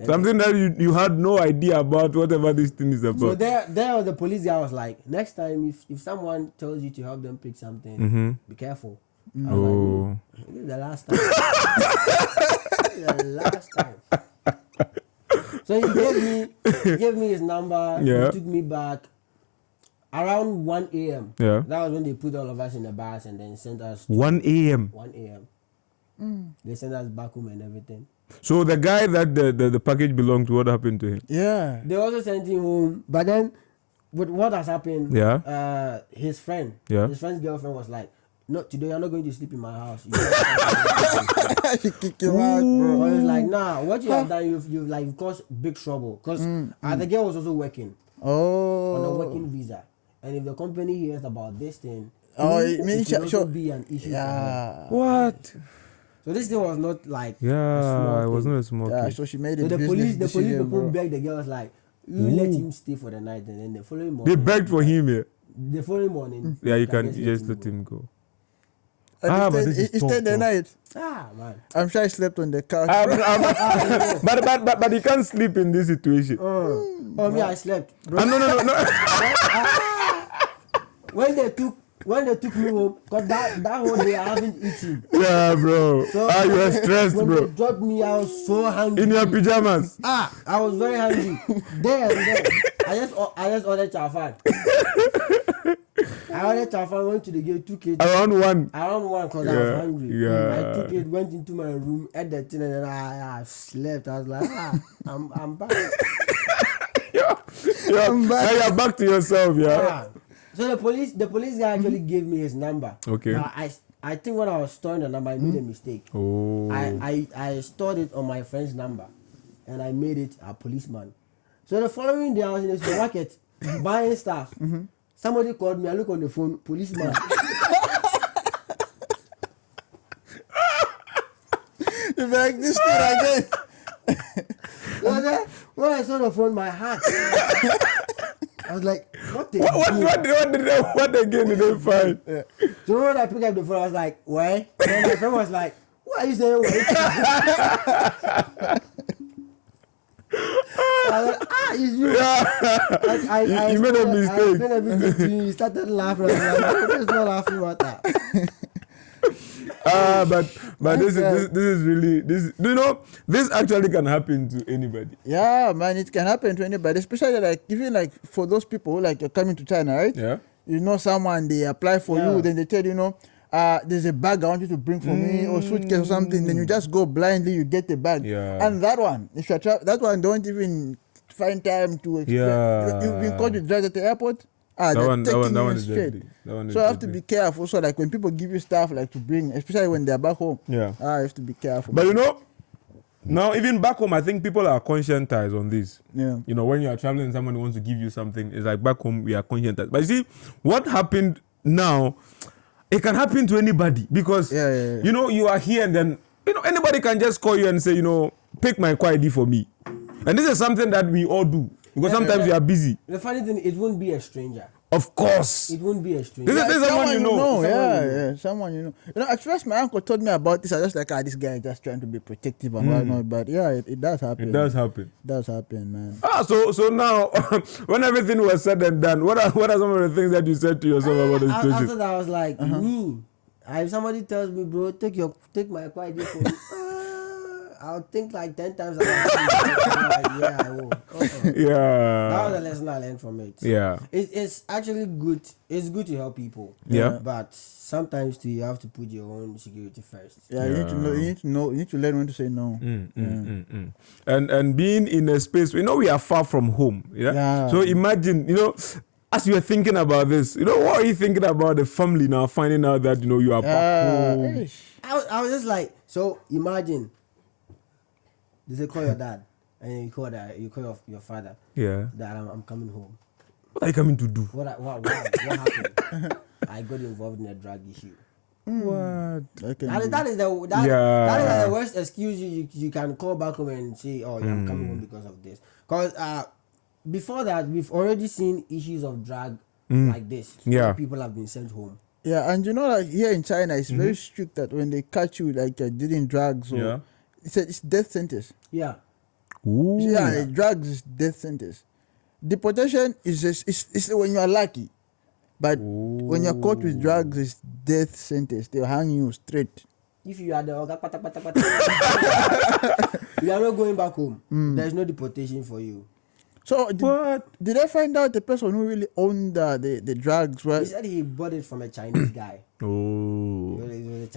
Something that you had no idea about, whatever this thing is about. So there was the police guy. was like, next time if someone tells you to help them pick something, be careful. I was like, this is the last time. This is the last time. So he gave me his number. Yeah. He took me back around 1 a.m. Yeah. That was when they put all of us in the bus and then sent us 1 a.m. 1 a.m. They sent us back home and everything. So the guy that the package belonged to, what happened to him? Yeah. They also sent him home, but then with what has happened, his friend's girlfriend was like, no, today you're not going to sleep in my house. She kick you out, bro. I was like, nah, what you have done, you've like caused big trouble. Because the girl was also working on a working visa. And if the company hears about this thing, it will also be an issue for her. What? So this thing was not like it was not a small thing. So she made it. So the police people begged the girl, was like, you let him stay for the night, and then the following morning They begged for him, yeah. The following morning, you can just let him go. But he stayed the night. Man. I'm sure I slept on the couch. But he can't sleep in this situation. Me, I slept. Bro. No. When they took me home, because that whole day I haven't eaten. Yeah, bro. So you were stressed, when bro. They dropped me, I was so hungry. In your pajamas? I was very hungry. There. I just ordered chafan. I ordered chafan, went to the gate, took it. Around 1? Around 1 because I was hungry. Yeah. I took it, went into my room, ate the thing, and then I slept. I was like, I'm back. I'm back. Now you're back to yourself, yeah. So the police guy actually gave me his number. Okay. But I think when I was storing the number, I made a mistake. Oh. I stored it on my friend's number, and I made it a policeman. So the following day, I was in the supermarket buying stuff. Somebody called me. I look on the phone, policeman. You're like this thing again. So when I saw the phone, my heart. I was like, what What again? What again did they find? So when I picked up the phone, I was like, why? And my friend was like, why are you saying wait? I was like, it's you. You made a mistake. I explained everything to you. He started laughing. I was like, no, just not laughing about that. But this is really this. Do you know this actually can happen to anybody? Yeah, man, it can happen to anybody, especially like even like for those people like you're coming to China, right? Yeah. You know someone, they apply for you, then they tell you, there's a bag I want you to bring for me, or suitcase or something. Then you just go blindly, you get the bag. Yeah. And that one, if you that one, don't even find time to explain. Yeah. You've been caught with drugs at the airport. That one is straight. deadly. That one is So you have to deadly. be careful. So like when people give you stuff like to bring, especially when they're back home, Yeah. you have to be careful. But you know, now even back home, I think people are conscientized on this. Yeah. You know, when you are traveling and someone wants to give you something, it's like back home we are conscientized. But you see, what happened now, it can happen to anybody because you know you are here and then anybody can just call you and say, pick my ID for me. And this is something that we all do because sometimes we are busy. The funny thing, it won't be a stranger. Of course. It won't be a stranger. This is someone you know. Someone you know. You know, at first my uncle told me about this. I was just like, this guy is just trying to be protective and whatnot. But yeah, it does happen. It does happen. It does happen, man. So now, when everything was said and done, what are some of the things that you said to yourself about the situation? After that, I was like, if somebody tells me, bro, take my ID for me, I'll think like 10 times. Like, yeah, I will. Yeah. That was the lesson I learned from it. Yeah. It's actually good. It's good to help people. Yeah. But sometimes too, you have to put your own security first. Yeah, you need to know. You need to learn when to say no. And being in a space, we are far from home. Yeah. So imagine, as you were thinking about this, what are you thinking about the family now finding out that you are back home? I was just like, so imagine. They call your dad, and you call your father. Yeah. That I'm coming home. What are you coming to do? What happened? I got involved in a drug issue. What? That is the worst excuse you can call back home and say, oh yeah, I'm coming home because of this. Because before that, we've already seen issues of drug like this. Yeah. People have been sent home. Yeah, and like here in China, it's very strict that when they catch you like you're dealing drugs or it's death sentence. Yeah. Ooh. Yeah, drugs is death sentence. Deportation is it's when you are lucky, but when you're caught with drugs, it's death sentence. They'll hang you straight. If you are the you are not going back home. There's no deportation for you. So did I find out the person who really owned the drugs? Right? He said he bought it from a Chinese guy. Oh.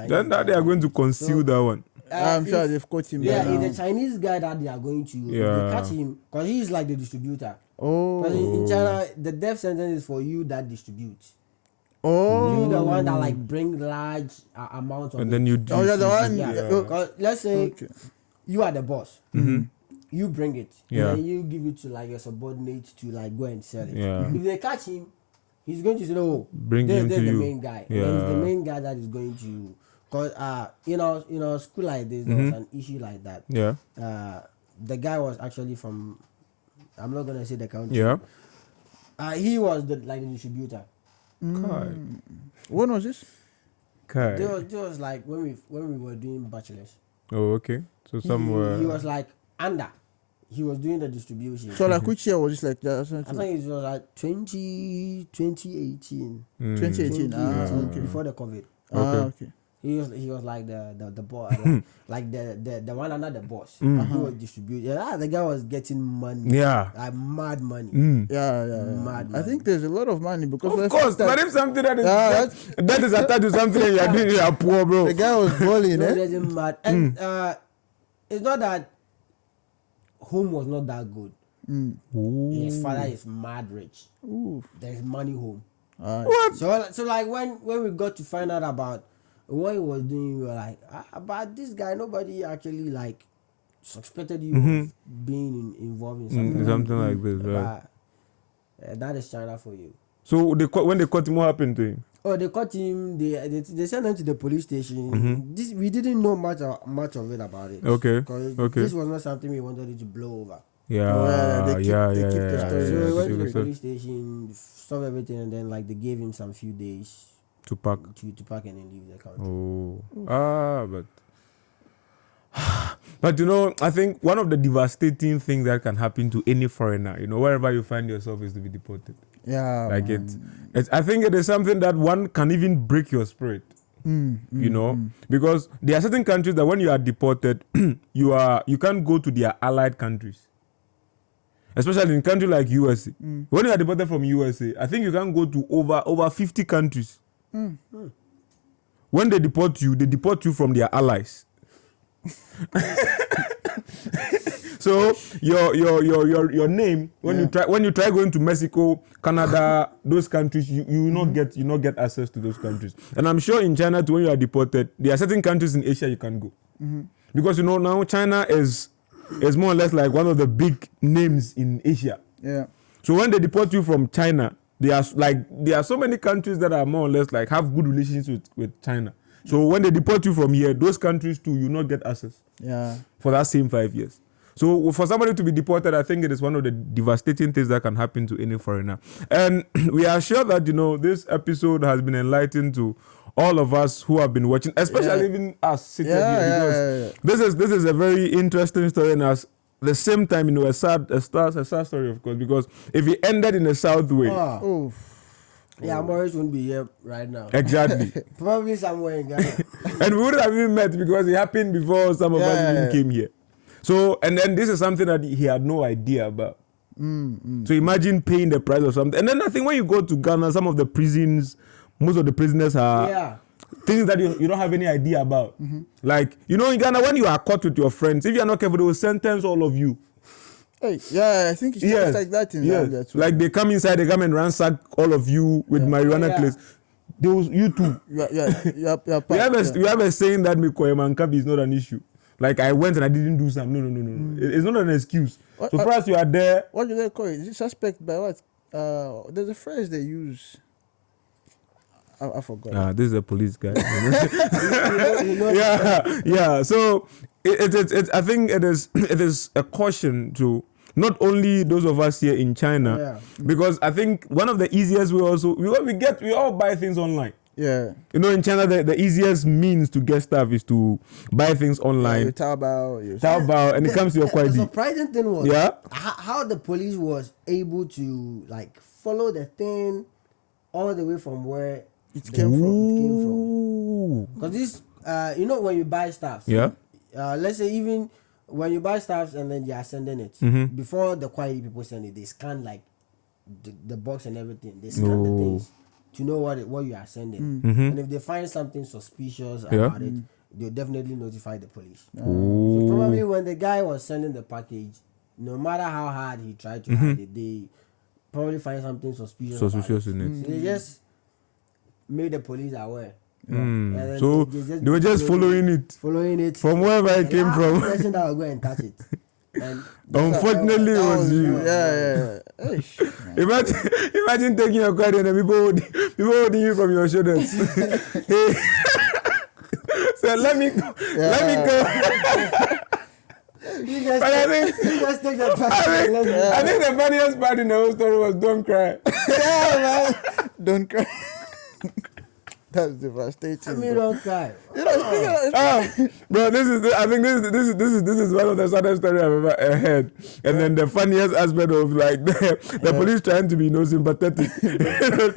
Then they are going to conceal that one. I'm sure they've caught him. Yeah, it's the Chinese guy that they are going to. They catch him because he's like the distributor. Oh. Because in China, the death sentence is for you that distributes. Oh. You the one that like bring large amounts of. And then you do. Oh, you're the one. Yeah. Let's say you are the boss. You bring it. Yeah. And then you give it to like your subordinate to like go and sell it. Yeah. If they catch him, he's going to say, "Oh, Bring him to the you." main guy." Yeah. And then it's the main guy that is going to. Because in our school like this, there was an issue like that. Yeah. The guy was actually from, I'm not gonna say the country. Yeah. He was the distributor. When was this? It was like when we were doing bachelors. Oh, okay. So somewhere. He was like under. He was doing the distribution. So like which year was this like that? I think it was like 2018. 2018. Okay. Before the COVID. Okay. He was like the boss, like the one under the boss. He was distributing. The guy was getting money. Yeah. Like mad money. Yeah. Mad I think there's a lot of money because Of course, but if something that is attached to something and you're doing, you're poor, bro. the guy was balling, He was getting mad. And it's not that home was not that good. His father is mad rich. There's money home. What? So like when we got to find out about what he was doing, we were like, about this guy, nobody actually like suspected you of being involved in something like this, right? That is China for you. So when they caught him, what happened to him? Oh, they caught him. They sent him to the police station. We didn't know much of it about it. Okay. Because this was not something we wanted it to blow over. Yeah, they keep the story. So we went to the So police station, stopped everything, and then like they gave him some few days to pack. to pack and then leave the country. But you know, I think one of the devastating things that can happen to any foreigner, you know, wherever you find yourself, is to be deported. Yeah, Like man. I think it is something that one can even break your spirit. You know, because there are certain countries that when you are deported, you can't go to their allied countries. Especially in countries like USA. When you are deported from USA, I think you can go to over 50 countries. When they deport you from their allies. So your name when you try going to Mexico, Canada, those countries, you will not get access to those countries. And I'm sure in China too, when you are deported, there are certain countries in Asia you can go, because you know now China is more or less like one of the big names in Asia. Yeah. So when they deport you from China, there are so many countries that are more or less like have good relations with China. So when they deport you from here, those countries too, you not get access. Yeah. For that same 5 years. So for somebody to be deported, I think it is one of the devastating things that can happen to any foreigner. And we are sure that, you know, this episode has been enlightening to all of us who have been watching, especially even us sitting here, because this is a very interesting story, and at the same time, you know, a sad story, of course, because if it ended in a south way. Yeah, Morris wouldn't be here right now. Exactly. Probably somewhere in Ghana. And we wouldn't have even met because it happened before some of us even came here. So, and then this is something that he had no idea about. So imagine paying the price of something. And then I think when you go to Ghana, some of the prisons, most of the prisoners are things that you don't have any idea about. Like, you know, in Ghana, when you are caught with your friends, if you are not careful, they will sentence all of you. Hey, yeah, I think it's just like that in Zambia too. Like they come inside, they come and ransack all of you with marijuana claims. You too. We have a saying that Mikoyemankabi is not an issue. Like I went and I didn't do something. No. It's not an excuse. So first you are there. What do they call it? Is it suspect by what? There's a phrase they use. I forgot. This is a police guy. Yeah. So it I think it is a caution to not only those of us here in China, because I think one of the easiest we all buy things online. Yeah. You know, in China, the easiest means to get stuff is to buy things online. Yeah, Taobao, and it comes to your The ID. surprising thing was how the police was able to like follow the thing all the way from where it came from. Because this, you know, when you buy stuff, let's say even when you buy stuff and then you are sending it, before the quality people send it, they scan like the box and everything. They scan the things to know what you are sending. And if they find something suspicious about it, they'll definitely notify the police. So probably when the guy was sending the package, no matter how hard he tried to hide it, they probably find something suspicious in it. So they just made the police aware. So they were just following it from wherever it came from. The person that will go and touch it. And unfortunately, it was you. Imagine taking your card and people holding you from your shoulders. So let me go. You just take the package. I think the funniest part in the whole story was don't cry. Man. Don't cry. That's devastating. I mean, don't cry. Bro, I think this is one of the saddest stories I've ever heard. And then the funniest aspect of like the police trying to be sympathetic,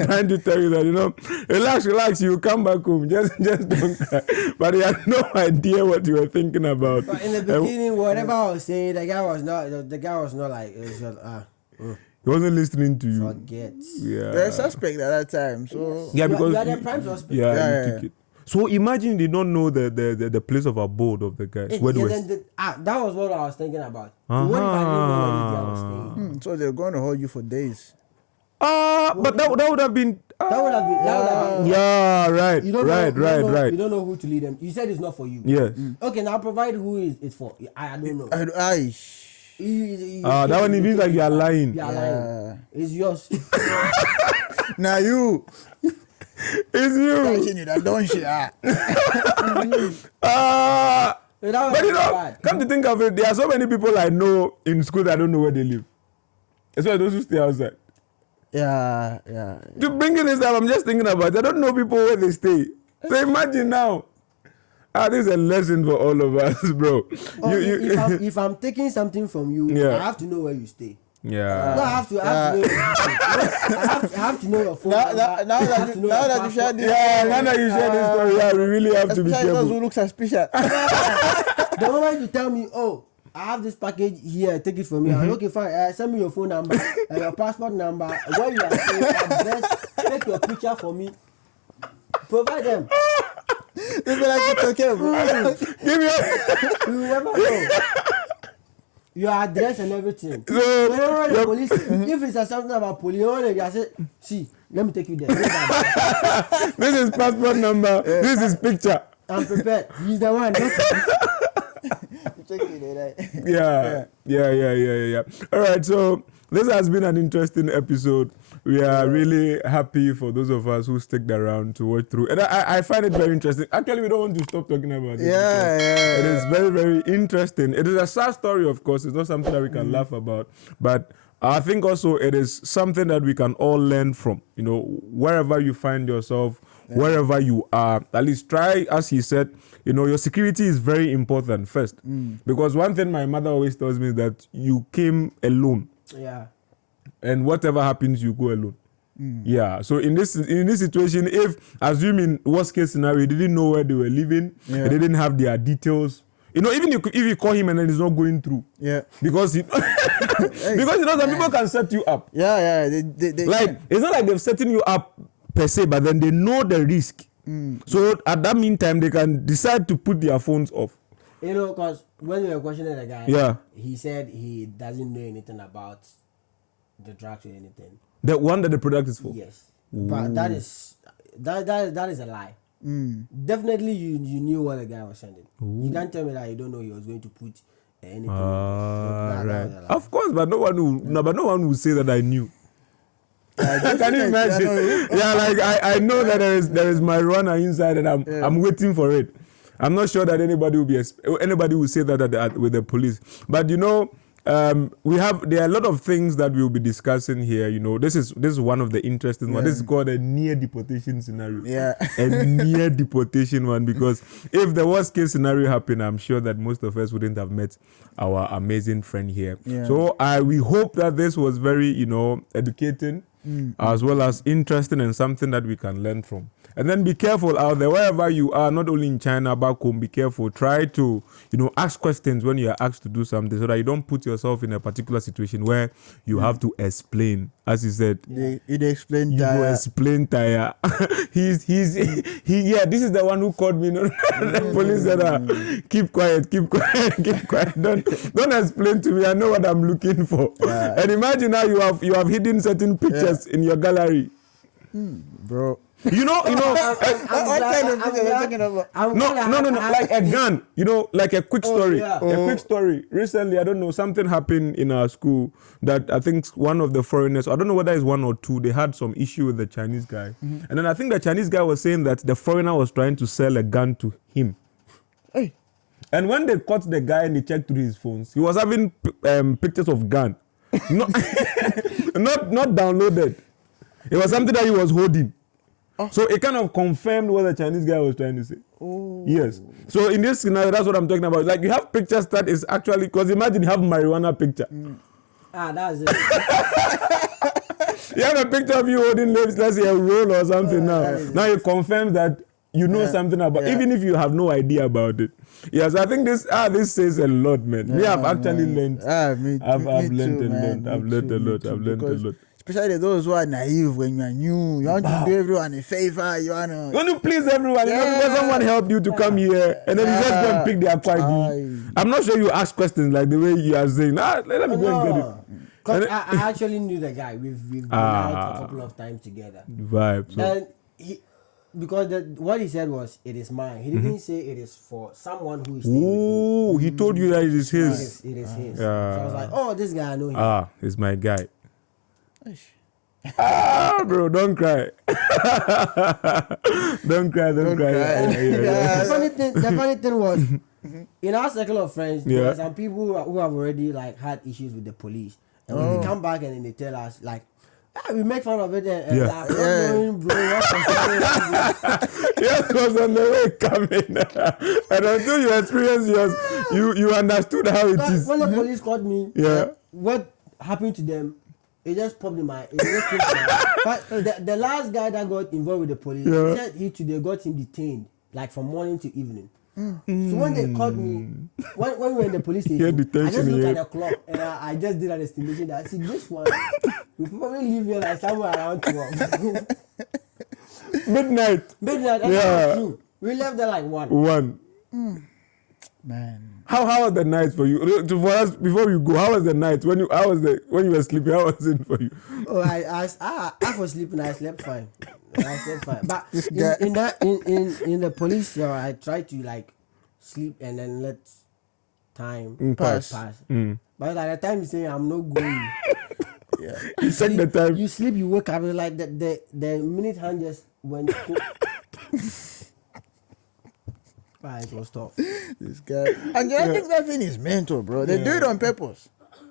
trying to tell you that, you know, relax, you come back home, just don't cry. But he had no idea what you were thinking about. But in the beginning, whatever I was saying, the guy was not like, he wasn't listening to you. Forget. They're a suspect at that time, so because you are the prime suspect. You took it. So imagine they don't know the place of abode of the guys. That was what I was thinking about. What if I didn't know where the guy was staying? So they're going to hold you for days. But that would have been. Right. You don't know who to lead them. You said it's not for you. Yes. Okay, now provide who it's for. I don't know. That one it means like you are lying. You are lying. It's yours. Now you. It's you. Don't share. So that was But you know, bad. come to think of it, there are so many people I know in school that don't know where they live. Especially those who stay outside. Yeah. To bring in this up, I'm just thinking about it. I don't know people where they stay. So imagine now. This is a lesson for all of us, bro. Oh, if I'm taking something from you, Yeah. I have to know where you stay. Yeah. No, I have to know. I have to know your phone number. Now I have to know your that you passport. shared this, Yeah, now that you share this story, yeah, we really have to be especially those careful. who look suspicious. The moment you tell me, oh, I have this package here, take it from me. I'm okay, fine. Send me your phone number, your passport number, where you are staying, address, take your picture for me. Provide them. They be like, it's okay, bro. Give me You will never know. Your address and everything. So, Whenever the police, if it's something about police, I say, see, let me take you there. This is passport number. This is picture. I'm prepared. He's the one. Yeah. All right, so this has been an interesting episode. We are really happy for those of us who stick around to watch through. And I find it very interesting. Actually, we don't want to stop talking about it. It is very, very interesting. It is a sad story, of course. It's not something that we can laugh about. But I think also it is something that we can all learn from. You know, wherever you find yourself, wherever you are, at least try, as he said, you know, your security is very important first. Because one thing my mother always tells me is that you came alone. Yeah. And whatever happens, you go alone. Yeah. So in this situation, if assuming worst case scenario, he didn't know where they were living, they didn't have their details. You know, even if you call him and then he's not going through. Yeah. Because because you know some people can set you up. Yeah. They like it's not like they're setting you up per se, but then they know the risk. So at that meantime, they can decide to put their phones off. You know, because when we were questioning the guy, he said he doesn't know anything about the drugs or anything. The one that the product is for? Yes. But that is a lie. Definitely you knew what the guy was sending. You can't tell me that you don't know he was going to put anything. Right. Of course, but no one will say that I knew. Can you imagine? Yeah, like I know that there is marijuana inside and I'm waiting for it. I'm not sure that anybody will say that with the police. But you know, there are a lot of things that we'll be discussing here. You know, this is one of the interesting ones. This is called a near deportation scenario. Yeah, a near deportation one, because if the worst case scenario happened, I'm sure that most of us wouldn't have met our amazing friend here. Yeah. So we hope that this was very, you know, educating, as well as interesting and something that we can learn from. And then be careful out there, wherever you are, not only in China, back home, be careful. Try to, you know, ask questions when you are asked to do something so that you don't put yourself in a particular situation where you have to explain. As he said, you explain Taya. You explain Taya. This is the one who called me. The police said, keep quiet. Don't explain to me. I know what I'm looking for. Yeah. And imagine now you have hidden certain pictures in your gallery. Bro. You know. What kind of thing are you talking about? No. Like a gun. You know, like a quick story. A quick story. Recently, I don't know, something happened in our school that I think one of the foreigners, I don't know whether it's one or two, they had some issue with the Chinese guy. And then I think the Chinese guy was saying that the foreigner was trying to sell a gun to him. Hey. And when they caught the guy and they checked through his phones, he was having pictures of gun. not downloaded. It was something that he was holding. So it kind of confirmed what the Chinese guy was trying to say. Oh. Yes. So in this scenario, that's what I'm talking about. Like you have pictures that is actually, because imagine you have marijuana picture. That's it. You have a picture of you holding, let's say a roll or something now. Now you confirm that you know something about, even if you have no idea about it. Yes, I think this says a lot, man. I've actually learned. I've learned a lot. Especially those who are naive when you are new. You want to do everyone a favor. You want to please everyone. You know, because someone helped you to come here and then you just go and pick their ID. I'm not sure you ask questions like the way you are saying. Let me go and get it. Because I actually knew the guy. We've been out a couple of times together. Vibe. So. And because what he said was, it is mine. He didn't say it is for someone who is staying with me. He told you that it is his. It is his. So I was like, this guy, I know him. He's my guy. Bro, don't cry. Don't cry. The funny thing was, in our circle of friends, there are some people who have already like had issues with the police, and when they come back and then they tell us like, we make fun of it and like, going, bro, yes, was on the way coming, and until you experience yours, you understood how it is. When the police caught me, what happened to them? It just popped in my. But the last guy that got involved with the police, he said they got him detained like from morning to evening. So when they caught me, when we were in the police station, I just looked at the clock and I just did an estimation that see this one, we probably leave here like somewhere around 12. Midnight. That's true. We left there like 1. Man. How was the night for you? For us, before you go, how was the night when you were sleeping? How was it for you? Oh, I was sleeping. I slept fine. But in the police, I try to like sleep and then let time pass. But at the time you say I'm not going, you check the time. You sleep, you wake up, like the minute hand just went. It was tough. This guy, and I think that thing is mental, bro. They do it on purpose.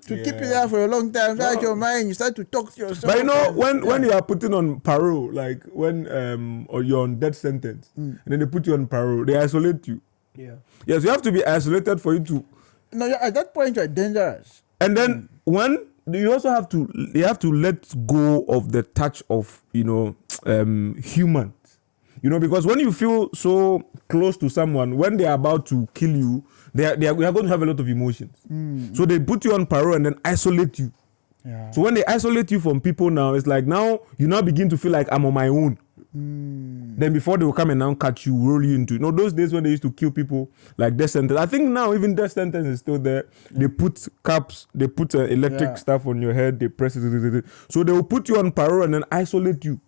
To keep you there for a long time, like your mind, you start to talk to yourself. But you know, when you are putting on parole, like when or you're on death sentence, and then they put you on parole, they isolate you. Yes, you have to be isolated for you to. No, at that point you're dangerous. And then you also have to let go of the touch of humans. Because when you feel so close to someone, when they are about to kill you, they are going to have a lot of emotions. So they put you on parole and then isolate you. So when they isolate you from people now, it's like now you now begin to feel like I'm on my own. Then before they will come and now catch you, roll you into those days when they used to kill people like death sentence. I think now even death sentence is still there. They put caps, they put electric stuff on your head, they press it. So they will put you on parole and then isolate you.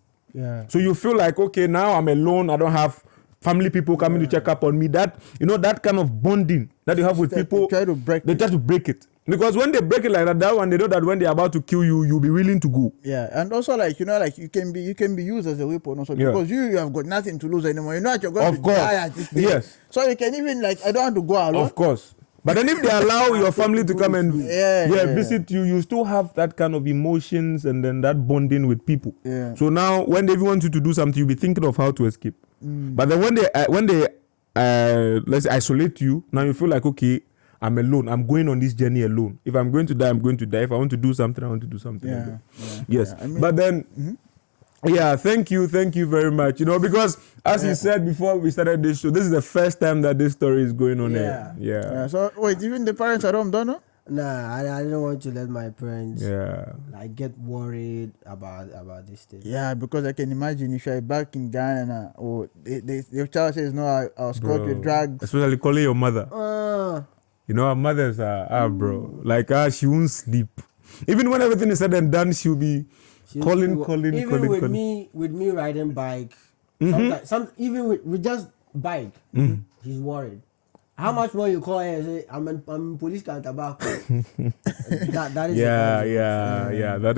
So you feel like, okay, now I'm alone. I don't have family people coming to check up on me. That that kind of bonding that you have with people, they try to break it. Because when they break it like that one, they know that when they're about to kill you, you'll be willing to go. Yeah, and also like you can be used as a weapon also because you have got nothing to lose anymore. You know that you're going to die at this day. Yes. So you can even like I don't have to go alone. Of course. But then if they allow your family to come and visit you, you still have that kind of emotions and then that bonding with people. So now when they want you to do something, you'll be thinking of how to escape. But then when they let's say isolate you, now you feel like, okay, I'm alone. I'm going on this journey alone. If I'm going to die, I'm going to die. If I want to do something, I want to do something. Yes. I mean, but then thank you very much. Because as you said before we started this show, this is the first time that this story is going on there. Yeah. So wait, even the parents at home don't know? Nah, I don't want to let my parents like get worried about this thing. Yeah, because I can imagine if you're back in Ghana or your child says no, I was caught with drugs. Especially calling your mother. Our mothers are bro. Like she won't sleep. Even when everything is said and done, she'll be calling. With me riding bike, sometimes even with just bike, she's worried. How much more you call her and say I'm in police car tobacco? that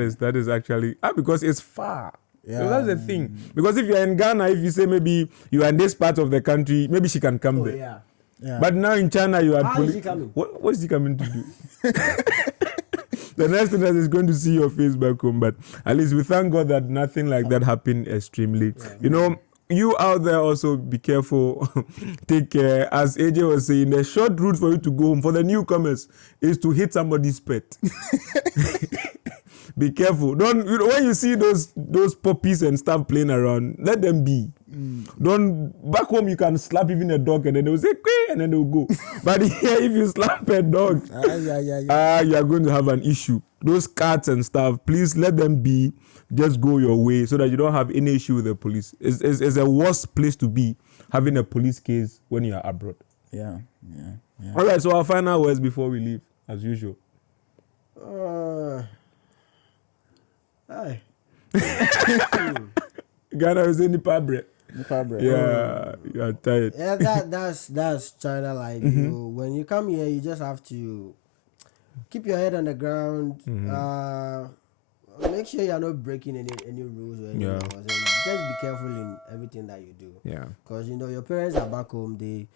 is that is actually because it's far. So that's the thing. Because if you're in Ghana, if you say maybe you are in this part of the country, maybe she can come there. But now in China, you are. How is she coming? What is she coming to do? The next thing is going to see your face back home. But at least we thank God that nothing like that happened extremely. You out there also be careful. Take care. As AJ was saying, the short route for you to go home for the newcomers is to hit somebody's pet. Be careful. Don't when you see those puppies and stuff playing around, let them be. Don't back home you can slap even a dog and then they'll say Quay, and then they'll go. But here if you slap a dog, you are going to have an issue. Those cats and stuff, please let them be. Just go your way so that you don't have any issue with the police. It's a worst place to be, having a police case when you are abroad. Yeah. All right, so our final words before we leave, as usual. Hi. Ghana is in the pabre. Yeah, you are tired. Yeah, that's China. Like when you come here, you just have to keep your head on the ground. Make sure you're not breaking any rules or any laws, and just be careful in everything that you do. Yeah. Because your parents are back home. They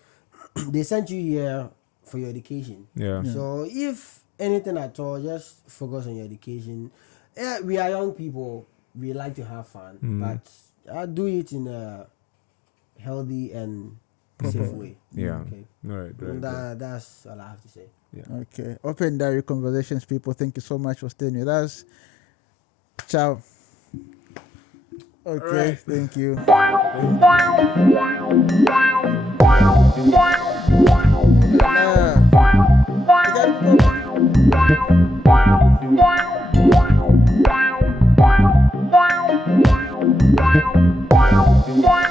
they sent you here for your education. Yeah. So if anything at all, just focus on your education. Yeah, we are young people. We like to have fun, but do it in a healthy and safe way. Yeah. Okay. Right. And that's all I have to say. Okay. Open diary conversations, people. Thank you so much for staying with us. Ciao. Okay. Right. Thank you. Yeah.